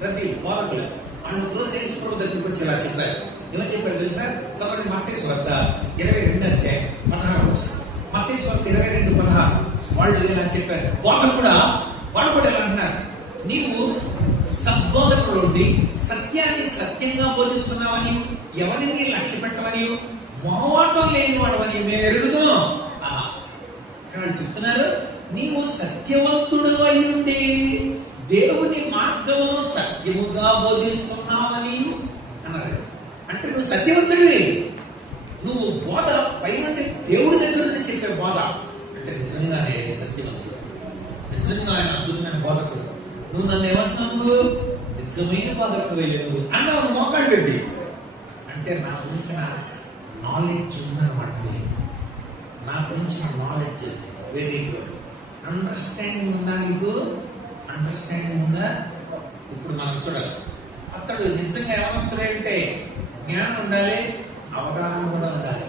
రద్దీలు బోధకులు. వాళ్ళు ఒక రోజు యేసు ప్రభు దగ్గరికి వచ్చి ఇలా చెప్పారు. ఏమని చెప్పారు తెలుసా? చదవండి, మత్తయి సువార్త 22:16. మత్తయి సువార్త 22:16. వాళ్ళు ఇలా చెప్పారు, బోధకుడా. వాళ్ళు కూడా ఇలా అంటున్నారు, నీవు సద్బోధకుడు ఉండి సత్యాన్ని సత్యంగా బోధిస్తున్నావని, ఎవరిని లక్ష్య పెట్టమని, మొహమాటం లేని వాడవని మేము ఎరుగుతున్నాం. ఇక్కడ చెప్తున్నారు, నీవు సత్యవంతుడు అయి ఉండి దేవుని మార్గమును సత్యముగా బోధిస్తున్నావని అన్నారు. అంటే నువ్వు సత్యవంతుడివి, నువ్వు బోధ పైనుండి దేవుడి దగ్గర నుండి చెప్పే బోధ అంటే నిజంగానే సత్యవంతుడు, నిజంగా ఆయన అద్భుతమైన బోధకుడు. నువ్వు నన్ను ఏమంటున్నావు? నిజమైన బోధకుడు వేయలేదు అన్నావు. మోకాళ్ళు పెట్టి అంటే నా గురించిన నాలెడ్జ్ ఉందన్నమాట. నా గురించిన నాలెడ్జ్ వెరీ గుడ్. అండర్స్టాండింగ్ ఉందా నీకు? అండర్స్టాండింగ్ ఉందా? ఇప్పుడు మనం చూడాలి, అతడు నిజంగా ఏమొస్తాడంటే జ్ఞానం ఉండాలి, అవగాహన కూడా ఉండాలి.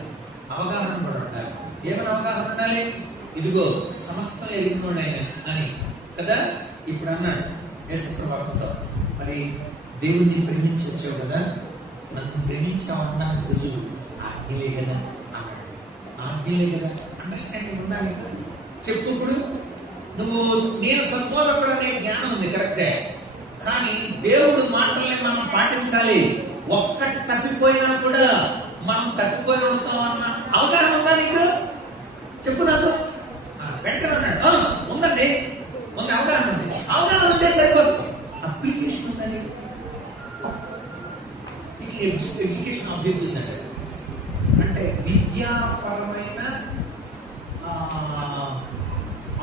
అవగాహన కూడా ఉండాలి. ఏమైనా అవగాహన ఉండాలి? ఇదిగో సమస్తం ఎరిగినోడైన అని కదా. ఇప్పుడు అన్నాడు యేసు ప్రభావంతో, మరి దేవుణ్ణి ప్రేమించి వచ్చావు కదా, నన్ను ప్రేమించావన్నాను రుజువు ఆజ్ఞలే కదా అన్నాడు. ఆజ్ఞలే కదా. అండర్స్టాండింగ్ ఉండాలి కదా. చెప్పు ఇప్పుడు నువ్వు, నేను సద్బోధకుడు అనే జ్ఞానం ఉంది కరెక్టే, కానీ దేవుడు మాటల్ని మనం పాటించాలి. ఒక్కటి తప్పిపోయినా కూడా మనం తప్పిపోయి ఉంటామన్న అవగాహన ఉందా నీకు? చెప్పు నాకు. వెంటనే అన్నాడు, ఉందండి, ముందు అవగాహన ఉంది. అవగాహన ఉంటే సరిపోతుంది. అప్లికేషన్ ఉందని ఇది ఎడ్యుకేషన్ ఆబ్జెక్టివ్స్ అంటే విద్యాపరమైన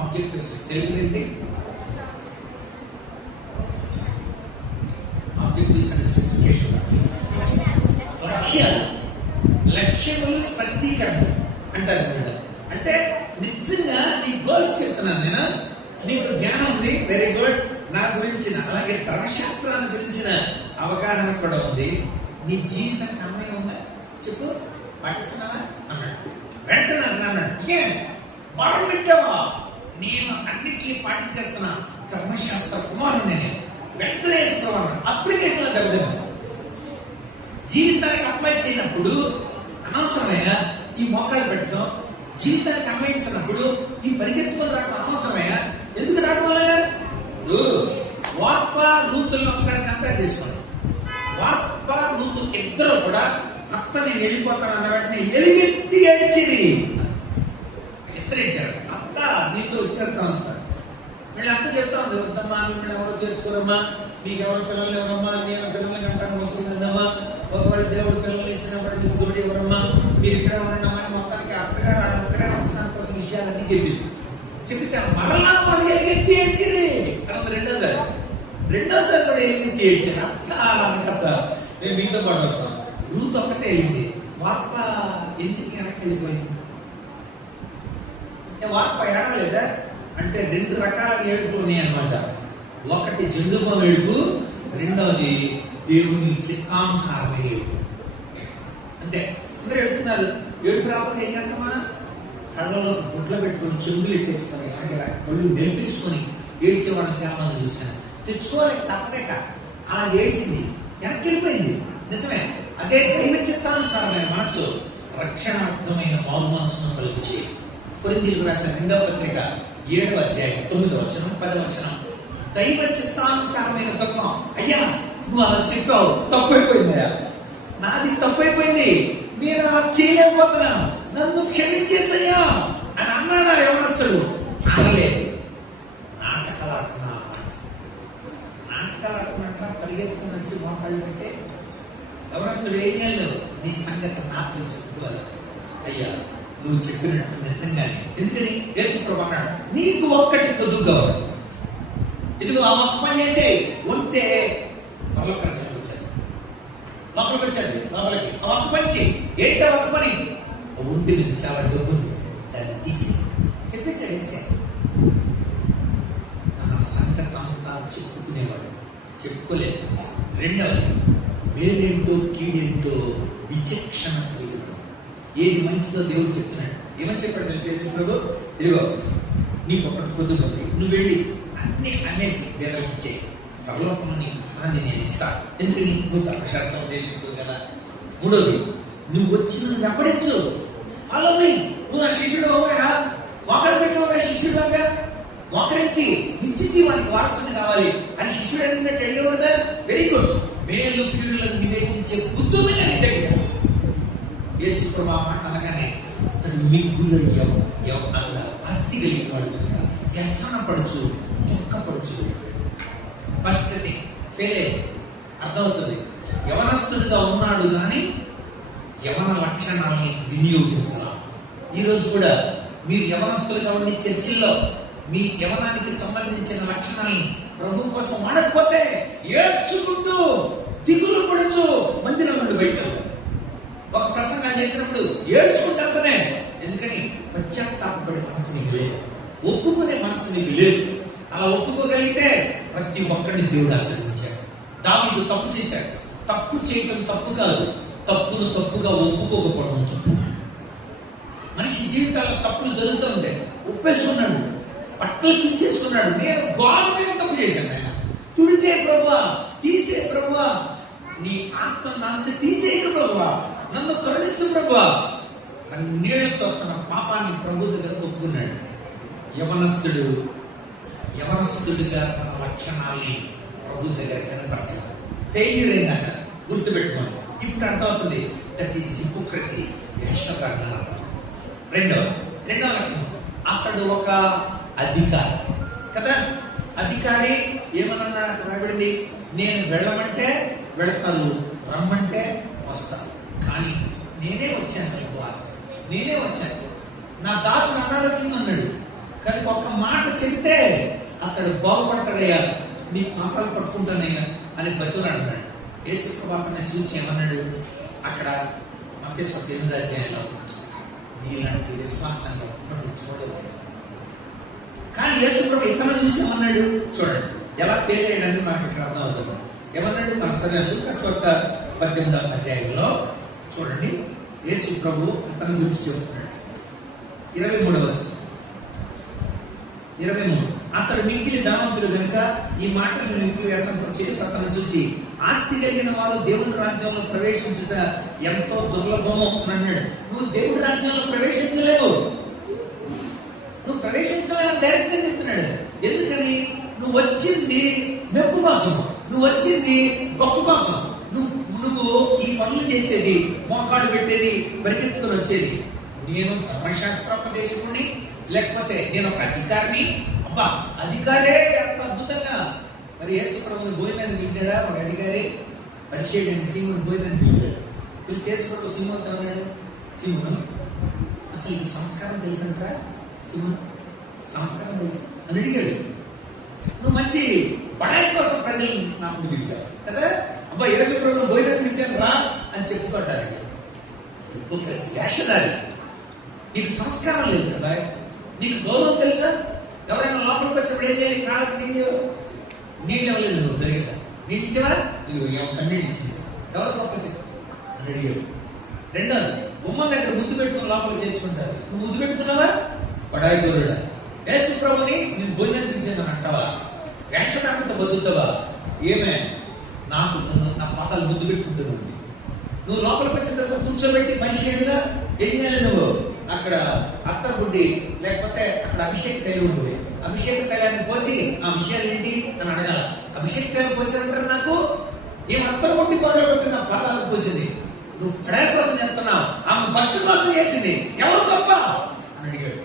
ఆబ్జెక్టివ్స్. తెలుగు ఏంటి? Objectives and specification. లక్ష్యములు స్పష్టీకరణ అంటారు. అంటే నిజంగా నీ గోల్స్ చెప్తున్నాను నేను. నీకు జ్ఞానం ఉంది, వెరీ గుడ్. నా గురించిన అలాగే ధర్మశాస్త్రాన్ని గురించిన అవగాహన కూడా ఉంది. నీ జీవితానికి అన్వయం ఉందా? చెప్పు, పాటిస్తున్నావా అన్నాడు. వెంటనే అన్నాడు, ఎస్ బాగా పెట్టావా, నేను అన్నిటినీ పాటించేస్తున్నా, ధర్మశాస్త్ర కుమారుడు నేను. వెంటనే అప్లికేషన్ దగ్గర జీవితానికి అప్లై చేయనప్పుడు అనవసరమైన ఈ మోకాలు పెట్టడం, జీవితానికి అన్వయించినప్పుడు ఈ పరిగెత్తుకొని రావడం అనవసరమైన. ఎందుకు రావడం వల్ల వార్ప రూతులను ఒకసారి కంపేర్ చేసుకోండి. వార్ప రూతు ఇద్దరు కూడా అత్త నేను వెళ్ళిపోతాను అన్న వెంటనే ఎలుగెత్తి ఏడ్చిరి. ఇద్దరు ఏడ్చారు, అత్త నీతో వచ్చేస్తామంత. వీళ్ళ అత్త చెప్తా ఉంది, వద్దమ్మా మిమ్మల్ని ఎవరు చేర్చుకోరమ్మా, మీకు ఎవరు పిల్లలు ఎవరమ్మా, నేను పిల్లలకి అంటాను వస్తుందమ్మా, ఒకవేళ దేవుడు పిల్లలు ఇచ్చినప్పుడు మీకు జోడి ఎవరమ్మా, మీరు ఇక్కడే ఉండమ్మా అని మొత్తానికి అత్తగారు అక్కడే ఉంచడానికి కోసం విషయాలన్నీ చెప్పితే మరలా వాడు ఎలుగెత్తి ఏడ్చింది. తర్వాత రెండోసారి కూడా ఎలుగెత్తి ఏడ్చింది. అత్త అత్త నేను మీతో పాటు వస్తాను. రూత్ ఒక్కటే వెళ్ళింది. వార్ప ఎందుకు వెనక్కి వెళ్ళిపోయింది? వార్ప ఏడలేదా అంటే 2 రకాల ఏడుపులు ఉన్నాయి అనమాట. ఒకటి జండుబాం ఏడుపు, రెండవది దేవుని చిత్తానుసారమైన ఏడుపు. అంతే, అందరూ ఏడుతున్నారు. ఏడుపు రాకపోతే ఏం చేస్తామా? కళ్ళలో గుడ్లు పెట్టుకొని చెవులు ఎట్టేసుకొని అలాగే కళ్ళు నిలిపేసుకొని ఏడ్చేవాళ్ళని చాలా మంది చూశాను. తెచ్చుకోవాలి తప్పలేక అలా ఏడ్చింది, వెనక్కి వెళ్ళిపోయింది. నిజమే, అదే దైవ చిత్తానుసారమైన మనసు రక్షణార్థమైన మారు మనసును కలుగుచి. కొరింథీయులకు రాసిన 2వ పత్రిక 7వ అధ్యాయం 9వ వచనం 10వ వచనం. దైవ చిత్తానుసారమైన దుఃఖం. అయ్యా నువ్వు అలా చెప్పావు, తప్పైపోయిందయ్యా, నాది తప్పైపోయింది, నేను అలా చేయలేకపోతున్నా, నన్ను క్షమించేసయ్యా అని అన్నాడా యవనస్తుడు? అనలేదు. నాటకాలు ఆడుతున్నా అన్నమాట. నాటకాలు ఆడుతున్నట్లా పరిగెత్తుకుని వచ్చి మోకాళ్ళు పెట్టే యవనస్తుడు ఏం చేయలేదు. నీ సంగతి నాకు చెప్పుకోవాలి. అయ్యా నువ్వు చెప్పినట్టు నిజంగానే. ఎందుకని? యేసు ప్రభు అన్నాడు, నీకు ఒక్కటి కొద్దుగా ఉంది, ఇదిగో ఆ ఒక్క పని చేసే ఉంటే పరలోకానికి వచ్చేది, లోపలికి వచ్చేది, లోపలికి ఆ ఒక్క పంచి ఏంటో ఒక్క పని, ఒంటి మీద చాలా డబ్బు ఉంది, దాన్ని తీసి చెప్పేసాడు. వేసాడు. తన సంగతి అంతా చెప్పుకునేవాడు, చెప్పుకోలేదు. రెండవది, మేలేంటో కీడేంటో విచక్షణ కలిగినాడు. ఏది మంచిదో దేవుడు చెప్తున్నాడు. ఏమని చెప్పాడు తెలిసి యేసు ప్రభు? ఇదిగో నీకు ఒకటి కొద్దుగా ఉంది, నువ్వు వెళ్ళి అన్ని అన్నేసి వేదలకు ఇచ్చేయి, పరలోకంలో నీకు ధనాన్ని నేను ఇస్తా. ఎందుకని? నువ్వు ధర్మశాస్త్రం ఉద్దేశించు కదా. మూడోది, నువ్వు వచ్చి నన్ను వెంబడించు, ఫాలో మీ. నువ్వు నా శిష్యుడు అవ్వగా, ఒకరు పెట్టిన శిష్యుడుగా మోకరించి నిత్య జీవానికి వారసుని కావాలి అని శిష్యుడు అడిగినట్టు అడిగావు కదా. Very good. మేలు కీడులను వివేచించే బుద్ధి ఉంది కానీ దగ్గర యేసు ప్రభు ఆ మాట అనగానే అతడు మిగులు ఆస్తి కలిగిన వాడు కనుక వ్యసనపడుచు దుఃఖపడుచు. ఫస్ట్ థింగ్ ఫెయిల్ అర్థమవుతుంది. యవనస్తుడిగా ఉన్నాడు కానీ యవన లక్షణాలని వినియోగించాలి. ఈరోజు కూడా మీరు యవనస్తులుగా ఉండి చర్చిల్లో మీ యవనానికి సంబంధించిన లక్షణాలని ప్రభు కోసం వాడకపోతే ఏడ్చుకుంటూ దిగులు పడుచు మందిరం నుండి బయట ఒక ప్రసంగం చేసినప్పుడు ఏడ్చుకుంటానే. ఎందుకని? పశ్చాత్తాపడే మనసు నీకు లేదు, ఒప్పుకునే మనసు నీకు లేదు. అలా ఒప్పుకోగలిగితే ప్రతి ఒక్కరిని దేవుడు ఆశీర్వదించాడు. దావీదు తప్పు చేశాడు. తప్పు చేయటం తప్పు కాదు, తప్పును తప్పుగా ఒప్పుకోకపోవడం తప్పు. మనిషి జీవితాల్లో తప్పులు జరుగుతూ ఉంటాయి. ఒప్పేసుకున్నాడు, పట్టలు చించేసుకున్నాడు. నేను గోడ మీద తప్పు చేశాను, ఆయన తుడిచే ప్రభువా, తీసే ప్రభువా, నీ ఆత్మ నన్ను తీసేయక ప్రభువా, నన్ను కరుణించు ప్రభువా. కానీ నీళ్లతో తన పాపాన్ని ప్రభు దగ్గర ఒప్పుకున్నాడు. యవనస్తుడిగా తన లక్షణాన్ని ప్రభు దగ్గర కనపరచాలి. ఫెయిల్యూర్ అయినాక గుర్తుపెట్టుకోండి. ఇప్పుడు అర్థమవుతుంది, దట్ ఈస్ హిపోక్రసీ, వేషధారణ. రెండవ లక్షణం, అతడు ఒక అధికారి కదా. అధికారి ఏమన్నా రాబడింది, నేను వెళ్ళమంటే వెళతాను, రమ్మంటే వస్తాను, కానీ నేనే వచ్చాను, నేనే వచ్చాను. నా దాసుడు అనారోగ్యంగా అన్నాడు, కానీ ఒక్క మాట చెబితే అతడు బాగుపడతాడయ్యా, నీ పాపాలు పట్టుకుంటానయ్యా అని బతుకున్నాడు అన్నాడు. యేసు ప్రభు చూసి ఏమన్నాడు అక్కడ మత్తయి 8వ అధ్యాయంలో, నీలాంటి విశ్వాసాన్ని ఒక్కడు చూడలేదు. కానీ యేసు ప్రభు ఇతను చూసి ఏమన్నాడు చూడండి, ఎలా ఫెయిల్ అయ్యాడని మనకి ఇక్కడ అర్థం అవుతుంది. ఏమన్నాడు? మనం చదివాం లూకాసు వార్త 18వ అధ్యాయంలో చూడండి. యేసు ప్రభు అతని గురించి చెబుతున్నాడు. 23వ వచనం. 23, అతడు మిక్కిలి ధనవంతుడు కనుక ఈ మాటలు మిక్కిలి వ్యసనపరిచి అతను చూచి, ఆస్తి కలిగిన వారు దేవుని రాజ్యంలో ప్రవేశించుట ఎంతో దుర్లభము అని అన్నాడు. నువ్వు దేవుడి రాజ్యంలో ప్రవేశించలేవు, నువ్వు ప్రవేశించలేవని డైరెక్ట్ గా చెప్తున్నాడు. ఎందుకని? నువ్వు వచ్చింది మెప్పు కోసం, నువ్వు వచ్చింది గొప్ప కోసం. నువ్వు ఈ పనులు చేసేది, మోకాడు పెట్టేది, పరిగెత్తుకుని వచ్చేది. నేను ధర్మశాస్త్రోపదేశకుడిని, లేకపోతే నేను ఒక అధికారిని. అబ్బా, అధికారే ఎంత అద్భుతంగా. మరి యేసు ప్రభుని భోజనాన్ని పిలిచాడా ఒక అధికారి? పరిచయం సీముని భోజనాన్ని పిలిచాడు. పిలిచి యేసు ప్రభు సీమోన్తో అన్నాడు, సీమోను అసలు ఈ సంస్కారం తెలుసంటరా? సీమోను సంస్కారం తెలుసు అని అడిగాడు. నువ్వు మంచి బడాయి కోసం ప్రజలు నా ముందు పిలిచావు కదా. అబ్బా, యేసు ప్రభుని భోజనాన్ని పిలిచాను రా అని చెప్పుకోవడానికి వేషధారి. నీకు సంస్కారం లేదు కదా, నీకు గౌరవం తెలుసా? ఎవరైనా లోపలికి వచ్చినప్పుడు ఏం చేయాలి? కాళ్ళకి నీళ్ళు ఇవ్వలేదు, నువ్వు సరిగ్గా నీళ్ళు ఇచ్చావా? నీళ్ళు ఇచ్చింది, ఎవరు గొప్ప చెప్పు అని అడిగాడు. రెండోది, గుమ్మం దగ్గర ముద్దు పెట్టుకుని లోపలికి చేర్చుకుంటారు. నువ్వు ముద్దు పెట్టుకున్నావా? పడాయి గోరుడా. యేసు ప్రభుని నేను భోజనం తీసేదని అంటావా? వేషధారణతో బతుకుతావా? ఏమే నాకు నా పాతాలు ముద్దు పెట్టుకుంటున్నావు. నువ్వు లోపలికి వచ్చిన తర్వాత కూర్చోబెట్టి మనిషి ఏడుగా ఏం చేయాలి? నువ్వు అక్కడ అత్తర్ గుడ్డి లేకపోతే అక్కడ అభిషేక తైలం ఉంటుంది. అభిషేక తైలాన్ని పోసి ఆ విషయాలు ఏంటి అని అడగాల. అభిషేక తైలం పోసారంటారు. నాకు ఏం అత్తర్ గుడ్డి పోటీ నా పాదాలకు పోసింది. నువ్వు పడాయి కోసం చెప్తున్నావు, ఆమె భక్తు కోసం చేసింది. ఎవరు గొప్ప అని అడిగాడు.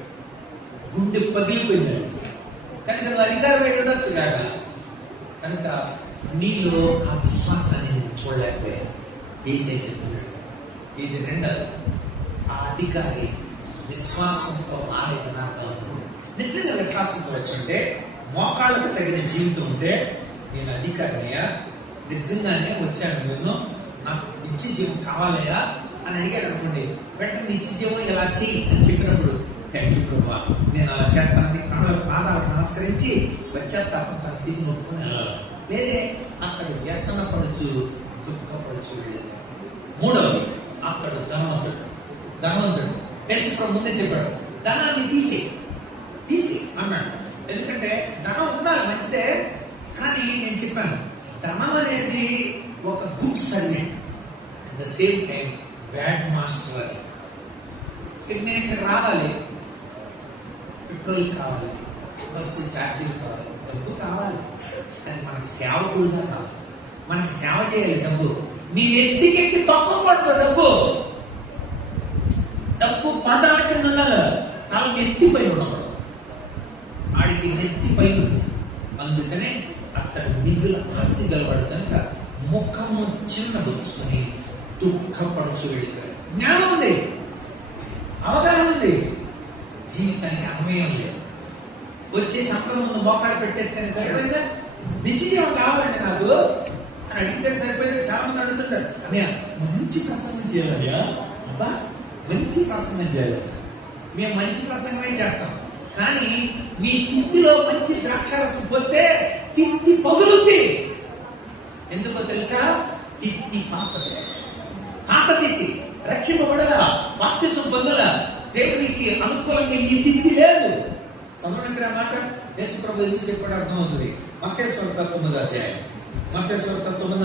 గుండె పగిలిపోయింది. కనుక నువ్వు అధికారం ఉండొచ్చు కాక, కనుక నీలో ఆ విశ్వాసాన్ని నేను చూడలేకపోయా. ఏసే చెప్తున్నాడు. ఇది రెండోది, ఆ అధికారి విశ్వాసంతో మారేదని అర్థం. నిజంగా విశ్వాసంతో వచ్చుంటే, మోకాళ్ళకు తగిన జీవితం ఉంటే, నేను అధికారినయ్యా, నిజంగానే వచ్చాను, నేను నాకు నిత్య జీవం కావాలయ్యా అని అడిగాడు అనుకోండి. వెంటనే నిత్య జీవం ఇలా చెయ్యి అని చెప్పినప్పుడు, థ్యాంక్ యూ ప్రభా, నేను అలా చేస్తానని కాళ్ళ పాదాలకు నమస్కరించి వచ్చేస్తాను తన స్థితిని ఒప్పుకొని వెళ్ళాలి. లేదే అతడు వ్యసన పడుచు దుఃఖపడుచు వెళ్ళాడు. మూడవది, అతడు ధనవంతుడు యేసు ప్రభు ముందే చెప్పాడు, ధనాన్ని తీసి అన్నాడు. ఎందుకంటే ధనం ఉండాలి, మంచిదే. కానీ నేను చెప్పాను, ధనం అనేది ఒక good servant, at the same time bad master. అది నేను ఇక్కడ రావాలి, పెట్రోల్ కావాలి, బస్సు ఛార్జీలు కావాలి, డబ్బు కావాలి. అది మనకి సేవకుడుగా కావాలి. మనకి సేవ చేయాలి. డబ్బు నీ నెత్తికెక్కి తొక్కకూడదు. డబ్బు పాదాల కింద ఉండాలి, తల నెత్తిపై ఉన్నవాడు. ఆడికి నెత్తిపై ఉంది. అందుకనే అతడు మిగుల ఆస్తి గలవాడు కనుక ముఖము చిన్నబుచ్చుకొని దుఃఖపడుచు వెళ్ళిపోయాడు. జ్ఞానం ఉంది, అవగాహన ఉంది, జీవితానికి అన్వయం లేదు. వచ్చే సంపద ముందు మోకాలు పెట్టేస్తేనే సరిపోయిందా? నిత్యజీవం కావాలండి నాకు అని అడిగితే సరిపోయింది. చాలా మంది అడుగుతుంటారు, అన్నయ్య మంచి ప్రసంగం చేయాలయ్యా, అబ్బా మంచి ప్రసంగం చేయాలి. మేము మంచి ప్రసంగమే చేస్తాం, కానీ మీ తిత్తిలో మంచి ద్రాక్షారసం పోస్తే తిత్తి పగులుద్ది. ఎందుకో తెలుసా? తిత్తి పాత తిత్తి రక్షింపబడలా, బాప్తిసం పొందలా, దేవునికి అనుకూలంగా ఈ తిత్తి లేదు. సమరణక్కడ మాట యేసు ప్రభు ఎందుకు చెప్పాడు అర్థమవుతుంది. మత్తయి సువార్త 9వ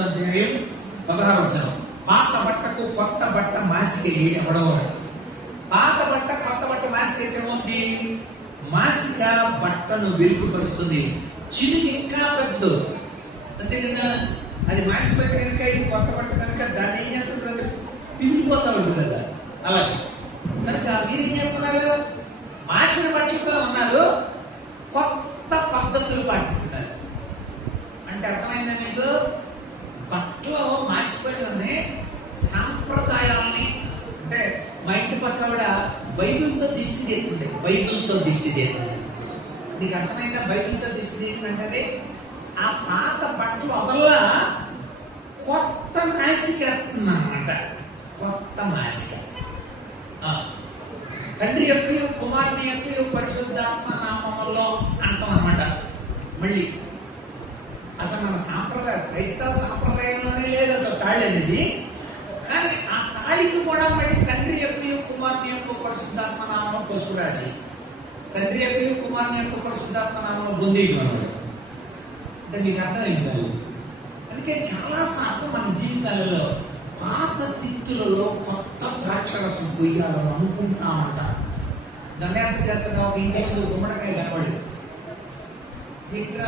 అధ్యాయం 16వ వచనం. పాత బట్టకు కొత్త బట్ట మాసిక ఎవడవాడు. పాత బట్ట కొత్త బట్ట మాసిక ఏమవుతుంది? మాసిక బట్టను వెలుగుపరుస్తుంది, చిరుగు ఇంకా పెద్దది. అంతే కదా, అది మాసిపోతే కనుక ఇది కొత్త బట్ట కనుక దాన్ని ఏం చేస్తుంటారు? పిగిలిపోతా ఉంటుంది కదా. అలాగే కనుక మీరేం చేస్తున్నారు? మాసిన బట్టలతో ఉన్నారు, కొత్త పద్ధతులు పాటిస్తున్నారు. అంటే అర్థమైందా మీకు? బట్టలు మాసిపోయిన సాంప్రదాయాలని, అంటే మా ఇంటి పక్క కూడా బైబిల్తో దిష్టి తీరుతుంది. నీకు అర్థమైందా? బైబిల్తో దిష్టి తీరిందంటే ఆ పాత బట్టలు వదల కొత్త మాసిక అన్నమాట. కొత్త మాసిక తండ్రి యొక్క కుమారుని యొక్క పరిశుద్ధాత్మ నామంలో అంటాం అన్నమాట. మళ్ళీ అసలు మన సాంప్రదాయ క్రైస్తవ సాంప్రదాయంలోనే లేదు అసలు తాళి అనేది. కానీ ఆ తాళికి కూడా మళ్ళీ తండ్రి యొక్క కుమారుని యొక్క పరిశుద్ధాత్మ నామం పసుపు రాసి, తండ్రి యొక్క కుమారుని యొక్క పరిశుద్ధాత్మ నామం బొందేయడం అన్నమాట. అంటే మీకు అర్థమైంది. అందుకే చాలా సార్లు మన జీవితాలలో పాత తిత్తులలో కొత్త ద్రాక్షరసం పొయ్యాలని అనుకుంటామంట. దండయాత్ర చేస్తున్నా ఒక ఇంటి ముందు గుమ్మడికాయ కనపడి ఇక్కడ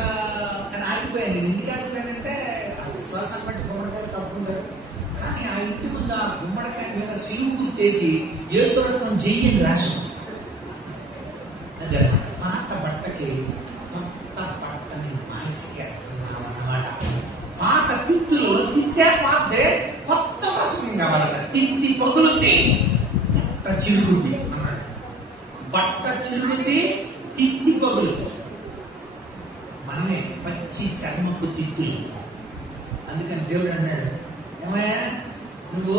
అని ఆగిపోయాను. ఎందుకు ఆగిపోయానంటే ఆ విశ్వాసాన్ని బట్టి గుమ్మడికాయలు తప్పుకుంటారు. కానీ ఆ ఇంటి ముందు ఆ గుమ్మడికాయ మీద సిలువు గుర్తేసి యేసు రక్తం చెయ్యని రాసు. అదే పాత బట్టకి కొత్త బట్టని మాసికేస్తున్నాం అన్నమాట. పాత తిత్తులో తిత్తే పాతే కొత్త వసతి కావాలట. తిత్తి పగులుద్ది, బట్ట చిరుగుద్ది అన్నాడు. బట్ట చిరుగుద్ది, తిత్తి పగులుద్ది. మనమే పచ్చి చర్మపు తిత్తులు. అందుకని దేవుడు అన్నాడు, ఏమయ్యా నువ్వు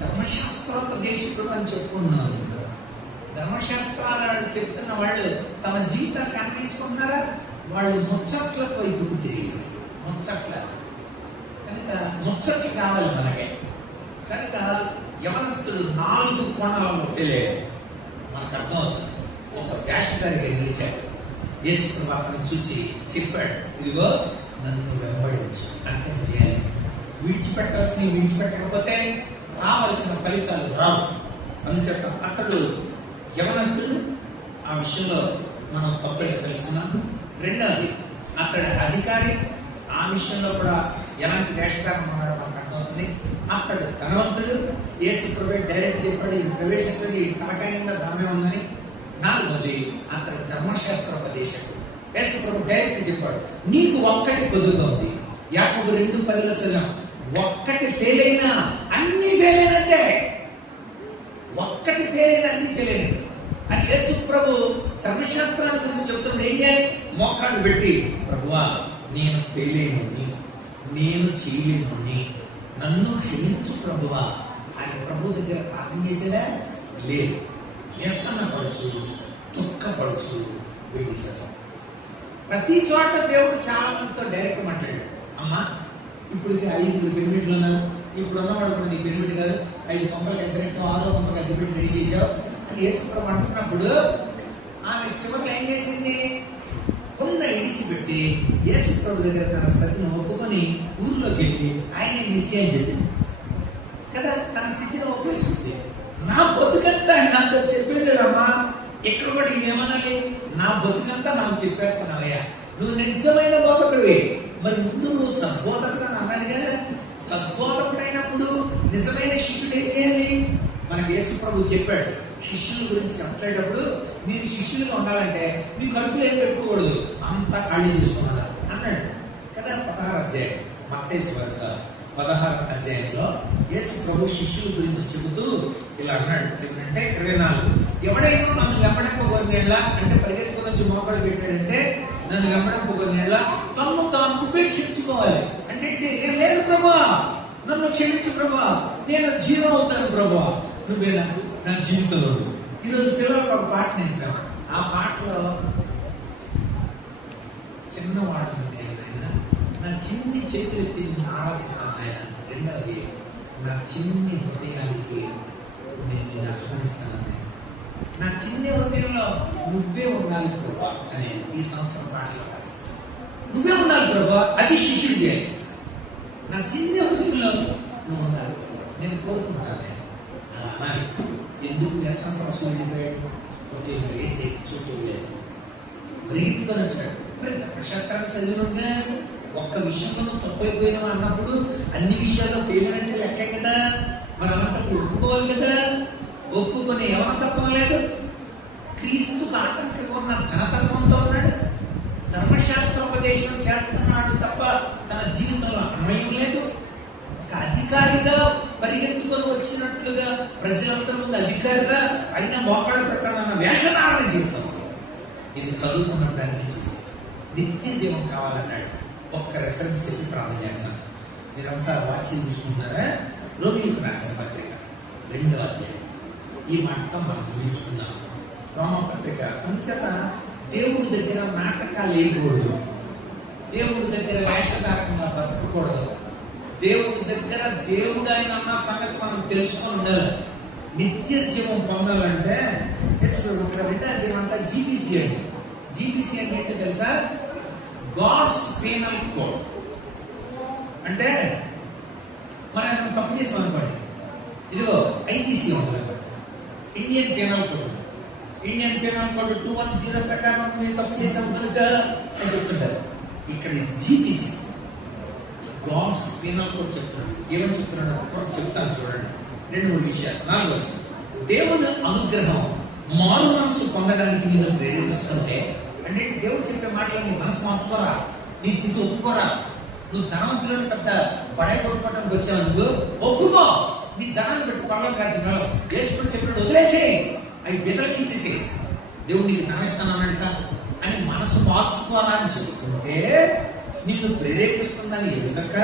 ధర్మశాస్త్రోపదేశకుడు అని చెప్పుకున్నావు. ధర్మశాస్త్రాలు చెప్తున్న వాళ్ళు తమ జీవితాన్ని అన్వయించుకుంటున్నారా? వాళ్ళు ముచ్చట్ల వైపుకు తిరిగి ముచ్చట్ల కనుక ముచ్చట్లు కావాలి మనకే. కనుక యవనస్తుడు 4 కోణాలలో ఫెయిల్ అయ్యాడు. మనకు అర్థమవుతుంది. ఒక వేషధారిగా నిలిచాడు. యేసు ప్రభు అతన్ని చూచి చెప్పాడు, ఇదిగో నన్ను వెంబడించు అంటే నువ్వు చేయాల్సింది. విడిచిపెట్టాల్సినవి విడిచిపెట్టకపోతే రావాల్సిన ఫలితాలు రావు. అందుచేత అతడు యవనస్తుడు, ఆ విషయంలో మనం తప్పైతే తెలుసుకున్నాం. రెండవది అతడి అధికారి, ఆ విషయంలో కూడా ఎలాంటి వేషధారం ఉన్నాడో మనకు అర్థమవుతుంది. అతడు ధనవంతుడు, యేసు ప్రభు డైరెక్ట్ చెప్పాడు ఈ ప్రవేశించండి, ఈ తలకాయ నిండా ధనమే ఉందని. నాలుగోది అతడు ధర్మశాస్త్రోపదేశకుడు. యేసు ప్రభు డైరెక్ట్ చెప్పాడు నీకు ఒక్కటి కొద్దుగా ఉంది. యాకోబు 2:10 చదివాం, ఒక్కటి ఫెయిల్ అయినా అన్ని ఫెయిల్ అయినట్టే. ఒక్కటి ఫెయిల్ అయినా అన్ని ఫెయిల్ అయినట్టు అని యేసు ప్రభు ధర్మశాస్త్రాన్ని గురించి చెబుతున్నప్పుడు ఏం చేయాలి? మోకాళ్ళు పెట్టి, ప్రభువా నేను ఫెయిల్ అయినని, నేను చేయలేని, నన్ను క్షమించు ప్రభువా ఆయన ప్రభు దగ్గర ప్రార్థన చేసేదా? లేదు. వ్యసన పడుచు, దుఃఖపడుచు వెళ్ళిపోతాం. ప్రతి చోట దేవుడు చాలా మందితో డైరెక్ట్ మాట్లాడాడు. అమ్మా ఇప్పుడు 5 పిరమిడ్లు ఉన్నారు, ఇప్పుడు ఉన్నవాడు కూడా నీ పిరమిడ్ కాదు, 5 పంపలకు ఎసరెట్టు 6వ పంపకి అగ్గిపెట్టి రెడీ చేసావు అని యేసు ప్రభు అంటున్నప్పుడు ఆమె చివరిలో ఏం చేసింది? కొండ ఇడిచిపెట్టి యేసు ప్రభు దగ్గర తన స్థితిని ఒప్పుకొని ఊర్లోకి వెళ్ళి ఆయన మిస్సీ అని చెప్పింది కదా. తన స్థితిని ఒప్పేసుకుంది. నా బతుకంతా నాతో చెప్పేసాడమ్మా. ఎక్కడ కూడా ఏమనాలి? నా బతుకంతా నాకు చెప్పేస్తున్నావయ్యా, నువ్వు నిజమైన బోధకుడివి. మరి ముందు నువ్వు సద్బోధకుడు అని అన్నాడు కదా. సద్బోధకుడైనప్పుడు నిజమైన శిష్యుడు ఏం చేయాలి? మనకి యేసు ప్రభు చెప్పాడు శిష్యుల గురించి చెప్పేటప్పుడు, మీరు శిష్యులుగా ఉండాలంటే మీ కడుపులో ఏం పెట్టుకోకూడదు, అంతా ఖాళీ చేసుకున్నాడు అన్నాడు కదా. 16వ అధ్యాయం మత్తయి సువార్త 16వ అధ్యాయంలో యేసు ప్రభు శిష్యుల గురించి చెబుతూ ఇలా అన్నాడు. ఏంటంటే 24, ఎవడైనా నన్ను వెంబడింపగోరినేలా అంటే పరిగెత్తుకుని వచ్చి మోకాలు పెట్టాడంటే నన్ను వెంబడింపగోరినేలా తన్ను తాను ఉపేక్షించుకోవాలి. అంటే నేను లేదు ప్రభా, నన్ను క్షమించు ప్రభా, నేను జీవం అవుతాను ప్రభా, నువ్వేనా నా జీవితంలో. ఈరోజు పిల్లలకు ఒక పాట నేర్పాం. ఆ పాటలో చిన్నవాడు ఆయన నా చిన్ని చేతులెత్తి నిన్ను ఆరాధిస్తాను ఆయన. రెండవది నా చిన్ని హృదయానికి నేను నిన్ను ఆహ్వానిస్తాను ఆయన. నా చిన్ని హృదయంలో నువ్వే ఉండాలి ప్రభా అని ఈ సంవత్సరం పాటలో రాస్తాను. నువ్వే ఉండాలి ప్రభా, అది శిష్యుడు చేయాల్సి. నా చిన్ని హృదయంలో నువ్వు ఉండాలి, నేను కోరుకుంటాను అనాలి. ఎందుకు వ్యసనం కోసం వెళ్ళిపోయాడు? హృదయంలో వేసే చూడటం లేదు, పరిగెత్తుకొని వచ్చాడు. మరి ధర్మశాస్త్రాన్ని చదివినగా ఒక్క విషయంలో తప్పైపోయినావా అన్నప్పుడు అన్ని విషయాల్లో ఫెయిల్ అంటే లెక్క కదా. మరి అనంతకు ఒప్పుకోవాలి కదా. ఒప్పుకొని యవనతత్వం లేదు, క్రీస్తుకు ఆటంకంగా ఉన్న ధనతత్వంతో ఉన్నాడు. ధర్మశాస్త్రోపదేశం చేస్తున్నాడు తప్ప తన జీవితంలో అన్వయం లేదు. ఒక అధికారిగా పరిగెత్తుకొని వచ్చినట్లుగా ప్రజలందరి ముందు అధికారిగా అయినా మోకాళ్ళు పెట్టాలన్న వేషధారణ జీవితం. ఇది చదువుతున్నప్పుడు అనిపించింది నిత్య జీవం కావాలన్నాడు. ఒక్క రెఫరెన్స్ చెప్పి ప్రార్థన చేస్తాను. మీరంతా వాచ్యం చూసుకుంటున్నారా? రోమిలకు రాసిన పత్రిక 2వ అధ్యాయం ఈ మాటతో మనం గురించుకున్నాం. రోమా పత్రిక. అందుచేత దేవుడి దగ్గర నాటకాలు వేయకూడదు, దేవుడి దగ్గర వేషధారకంగా బతకకూడదు. దేవుడి దగ్గర దేవుడు ఆయన అన్న సంగతి మనం తెలుసుకొని ఉండాలి. నిత్య జీవం పొందాలంటే ఇక్కడ 2వ అధ్యాయం అంతా జీపీసీ అండి. జీపీసీ అంటే ఏంటో తెలుసా? God's penal code. అంటే మనం తప్పు చేసాం అనుకోండి, ఇదిగో ఐపీసీ ఉంటుంది, Indian penal code. Indian penal code 210 ప్రకారం మీరు తప్పు చేసాం కనుక అని చెప్తుంటారు. ఇక్కడ ఇది జీపీసీ, గాడ్స్ పీనల్ కోడ్ చెప్తున్నాడు. ఏమని చెప్తున్నాడు అప్పుడు చెప్తాను చూడండి. 2-3 విషయాలు. 4వ వచనం, దేవుని అనుగ్రహం మారు మనసు పొందడానికి నిన్ను ప్రేరేపిస్తుంటే, అంటే దేవుడు చెప్పే మాటలు నీ మనసు మార్చుకోరా, నీ స్థితి ఒప్పుకోరా. నువ్వు ధనవంతులను పెద్ద బడాయి కొట్టుకోవడానికి వచ్చావు, నువ్వు ఒప్పుకో, నీ ధనాన్ని పెట్టి పర్వాలేదు రాజ్యంలో వేసుకుని చెప్పినట్టు వదిలేసి అవి బెదలకించేసి దేవుడు నీకు ధనం ఇస్తాను అన్నట్ట అని మనసు మార్చుకోరా అని చెబుతుంటే నిన్ను ప్రేరేపిస్తుందని ఎదుక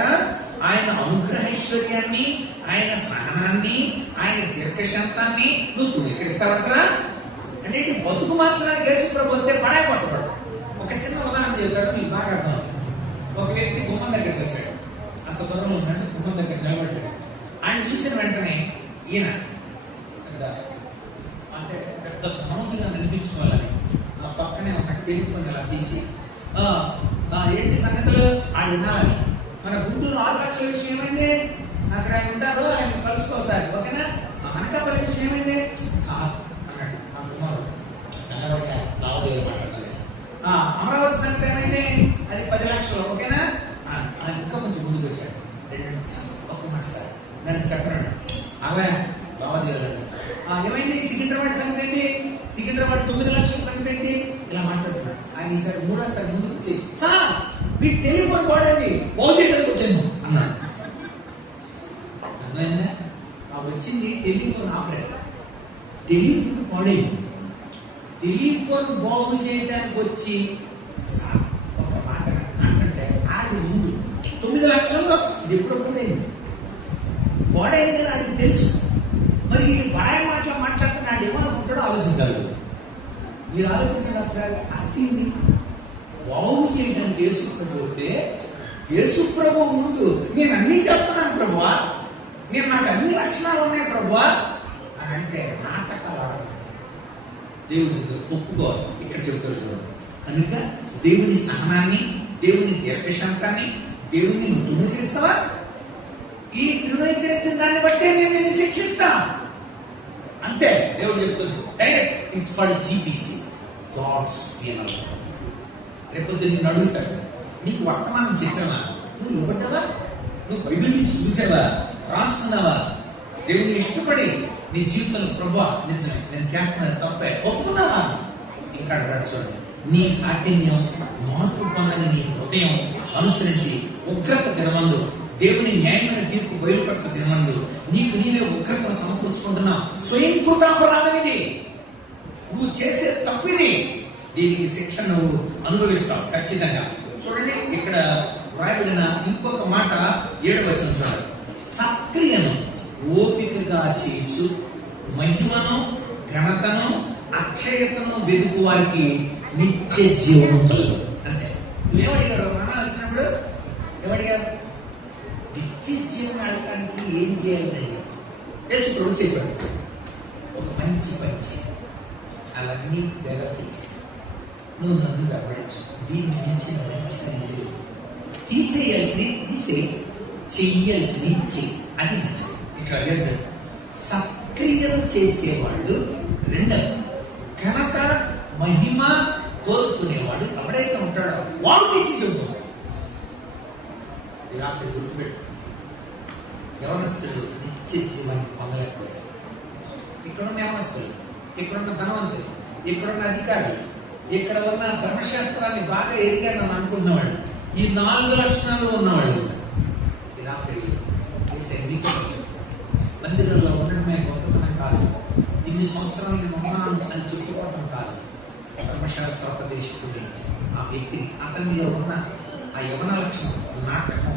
ఆయన అనుగ్రహైశ్వర్యాన్ని, ఆయన సహనాన్ని, ఆయన దీర్ఘశాంతాన్ని నువ్వు ధృవీకరిస్తావంటరా. అంటే బతుకు మార్చడానికి యేసు ప్రభు వస్తే పడాయి పట్టుబడు. ఒక చిన్న ఉదాహరణ చెబుతాడు, మీకు బాగా అర్థం. ఒక వ్యక్తి గుమ్మం దగ్గరికి వచ్చాడు, అంత దూరంలో ఉన్నాడు, గుమ్మం దగ్గర నిలబడ్డాడు. ఆయన చూసిన వెంటనే ఈయన పెద్ద అంటే పెద్ద ధనవంతుగా అనిపించుకోవాలని ఆ పక్కనే ఉన్న టెలిఫోన్ ఇలా తీసి ఏంటి సంగతులు ఆడు వినాలని. మన గుంటూరు 6 లక్షల విషయం ఏమైంది, అక్కడ ఆయన ఉంటారు, ఆయన కలుసుకోసారి ఓకేనా. అనకాపల్లి విషయం ఏమైంది సార్ అన్నాడు మా కుమారుడు. కన్నడ లావాదేవీలు మాట్లాడాలి. అమరావతి సంగతి ఏమైంది, అది 10 లక్షలు ఓకేనా. ఆయన ఇంకా కొంచెం ముందుకు వచ్చాడు. 2 నిమిషాలు సార్, ఒక్క మాట సార్ నన్ను చెప్పండి. అవే లావాదేవీలు ఏమైంది, సికింద్రాబాద్ సంగతి ఏంటి, సికింద్రాబాద్ 9 లక్షల సంగతి ఏంటి, ఇలా మాట్లాడుతున్నాడు. ఆయన ఈసారి 3సారి ముందుకు వచ్చి సార్ మీ టెలిఫోన్ వాడేది చేయడానికి వచ్చాను అన్నాడు. అర్థమైందా, వచ్చింది టెలిఫోన్ ఆపరేటర్. టెలిఫోన్ వాడేది, టెలిఫోన్ బాగు చేయడానికి వచ్చి సార్ ఒక మాట అంటే ఆడి ముందు 9 లక్షల్లో ఇది ఎప్పుడు వాడైంది వాడైందని ఆడికి తెలుసు. మరి ఈ బడాయి మాట్లాడుతున్నాడు ఏమనుకుంటాడో ఆలోచించాలి. మీరు ఆలోచించండి ఒకసారి. అసీని బాగు చేయడానికి యేసుప్రభుతే, యేసుప్రభు ముందు నేను అన్నీ చేస్తున్నాను ప్రభువా, నేను నాకు అన్ని లక్షణాలు ఉన్నాయి ప్రభువా అని అంటే నాటకాలు ఆడదు. దేవుని ఒప్పుకోవాలి. ఇక్కడ చెప్తారు చూడండి. కనుక దేవుని సహనాన్ని, దేవుని దీర్ఘశాంతాన్ని, దేవుని నువ్వు తృణీకరిస్తావా, ఈ తృణీకరించిన దాన్ని బట్టే నేను నిన్ను శిక్షిస్తా అంతే. దేవుడు చెప్తుంది direct. It's called GPC, God's penal. రేపు నిన్ను అడుగుతాడు, నీకు వర్తమానం చెప్పావా, నువ్వు లోబడ్డావా, నువ్వు బైబిల్ తీసి చూసావా, రాసుకున్నావా, దేవుని ఇష్టపడి నీ జీవితంలో ప్రభువా నిజమే నేను చేస్తున్నది తప్పే ఒప్పుకున్నావా. ఇంకా అడగాడు చూడండి, నీ కాఠిన్యం మార్పు పొందని నీ హృదయం అనుసరించి ఉగ్రత దినమందు, దేవుని న్యాయమైన తీర్పు బయలుపరచ దినమందు నీకు నీవే ఉగ్రతను సమకూర్చుకుంటున్నావు. స్వయంకృతాపరాధం ఇది, నువ్వు చేసే తప్పిది, దీనికి శిక్ష నువ్వు అనుభవిస్తావు ఖచ్చితంగా. చూడండి ఇక్కడ రాయబడిన ఇంకొక మాట 7వ వచనం చూడండి. సక్రియను ఓపికగా చేయించు, మహిమను ఘనతను అక్షయతను వెతుకు వారికి నిత్య జీవనం కలుగు. అంతే. నువ్వేమడిగారు నాన్న వచ్చినప్పుడు, ఏమడిగారు, నిత్య జీవనం అడగడానికి ఏం చేయాలి యేసు ప్రభు చెప్పాడు. ఒక మంచి పంచి అవన్నీ వెలకించి నువ్వు నన్ను వెంబడించు, దీన్ని మించిన మంచిది తీసేయాల్సింది తీసే, చెయ్యాల్సింది చెయ్యి, అది మంచిది. ఇక్కడ అదే సక్రియలు చేసేవాళ్ళు 2, ఘనత మహిమ కోరుకునేవాడు ఎవడైతే ఉంటాడో వాడు తెచ్చి చెబుతాడు. రాత్రి గుర్తుపెట్టు, యవనస్తుడు నిత్య జీవాన్ని పొందలేకపోయాడు. ఇక్కడున్న యవనస్తులు, ఇక్కడున్న ధనవంతులు, ఇక్కడున్న అధికారులు, ఇక్కడ ఉన్న ధర్మశాస్త్రాన్ని బాగా ఎరిగాను అనుకున్నవాళ్ళు, ఈ 4 లక్షణాలు ఉన్నవాళ్ళు ఈ రాత్రి మందిరంలో ఉండడమే గొప్పతనం కాదు, ఇన్ని సంవత్సరాలు నేను ఉన్నాను అని చెప్పుకోవడం కాదు. ధర్మశాస్త్రోపదేశకుని ఆ వ్యక్తిని, అతనిలో ఉన్న ఆ యవన లక్షణం, నాటకం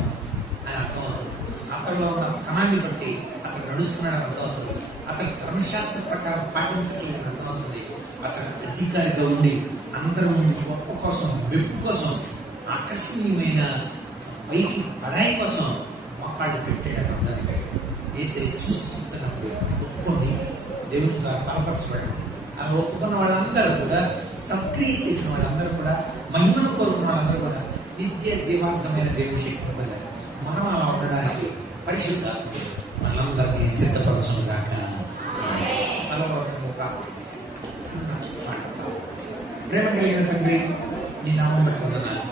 అని అర్థమవుతుంది. అతనిలో ఉన్న ధనాన్ని బట్టి అతను నడుస్తున్నాడని అర్థమవుతుంది. అతను ధర్మశాస్త్ర ప్రకారం పాటించగలిగిన అర్థమవుతుంది. అతను అధికారిగా ఉండి అందరం ఉండి గొప్ప కోసం, మెప్పు కోసం, ఆకర్షణీయమైన పైకి పడాయి కోసం మోకాళ్ళు పెట్టేటప్పుడు అర్థమే. వేసే చూసి చెప్తున్నప్పుడు ఒప్పుకోండి, దేవుడికి బలపరచబడండి. అవి ఒప్పుకున్న వాళ్ళందరూ కూడా, సక్రియ చేసిన వాళ్ళందరూ కూడా, మహిమను కోరుకున్న వాళ్ళందరూ కూడా నిత్య జీవాంతమైన దేవుని శక్తిని పొందారు. మనం అలా ఉండడానికి పరిశుద్ధ మనందరినీ సిద్ధపరచును గాక. బలపరచము ప్రార్థిస్తాం. చిన్న మాట ప్రార్థిస్తాం. ప్రేమ కలిగిన తండ్రి, నీ నామం పెట్టుకుంటున్నాను.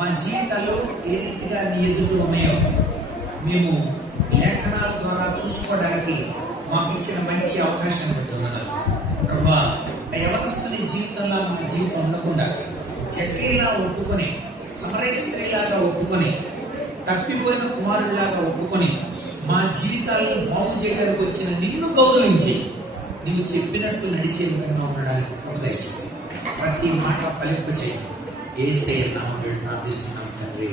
మా జీవితాల్లో ఏ రీతిగా నీ ఎదురు ఉన్నాయో మేము లేఖనాల ద్వారా చూసుకోవడానికి మాకు ఇచ్చిన మంచి అవకాశం పెట్టుకున్నాను ప్రభా. యవనస్తుని జీవితంలో మా జీవితం ఉండకుండా చక్రీలా ఒప్పుకొని, సమరయ స్త్రీలాగా ఒప్పుకొని, తప్పిపోయిన కుమారుడిలాగా ఒప్పుకొని, మా జీవితాలను బాగు చేయడానికి వచ్చిన నిన్ను గౌరవించి నీవు చెప్పినట్లు నడిచే విధంగా ఉండడానికి కృపదయచి ప్రతి మాట ఫలింప చేయండి. యేసయ్య నామములో ప్రార్థిస్తున్నాం తండ్రి.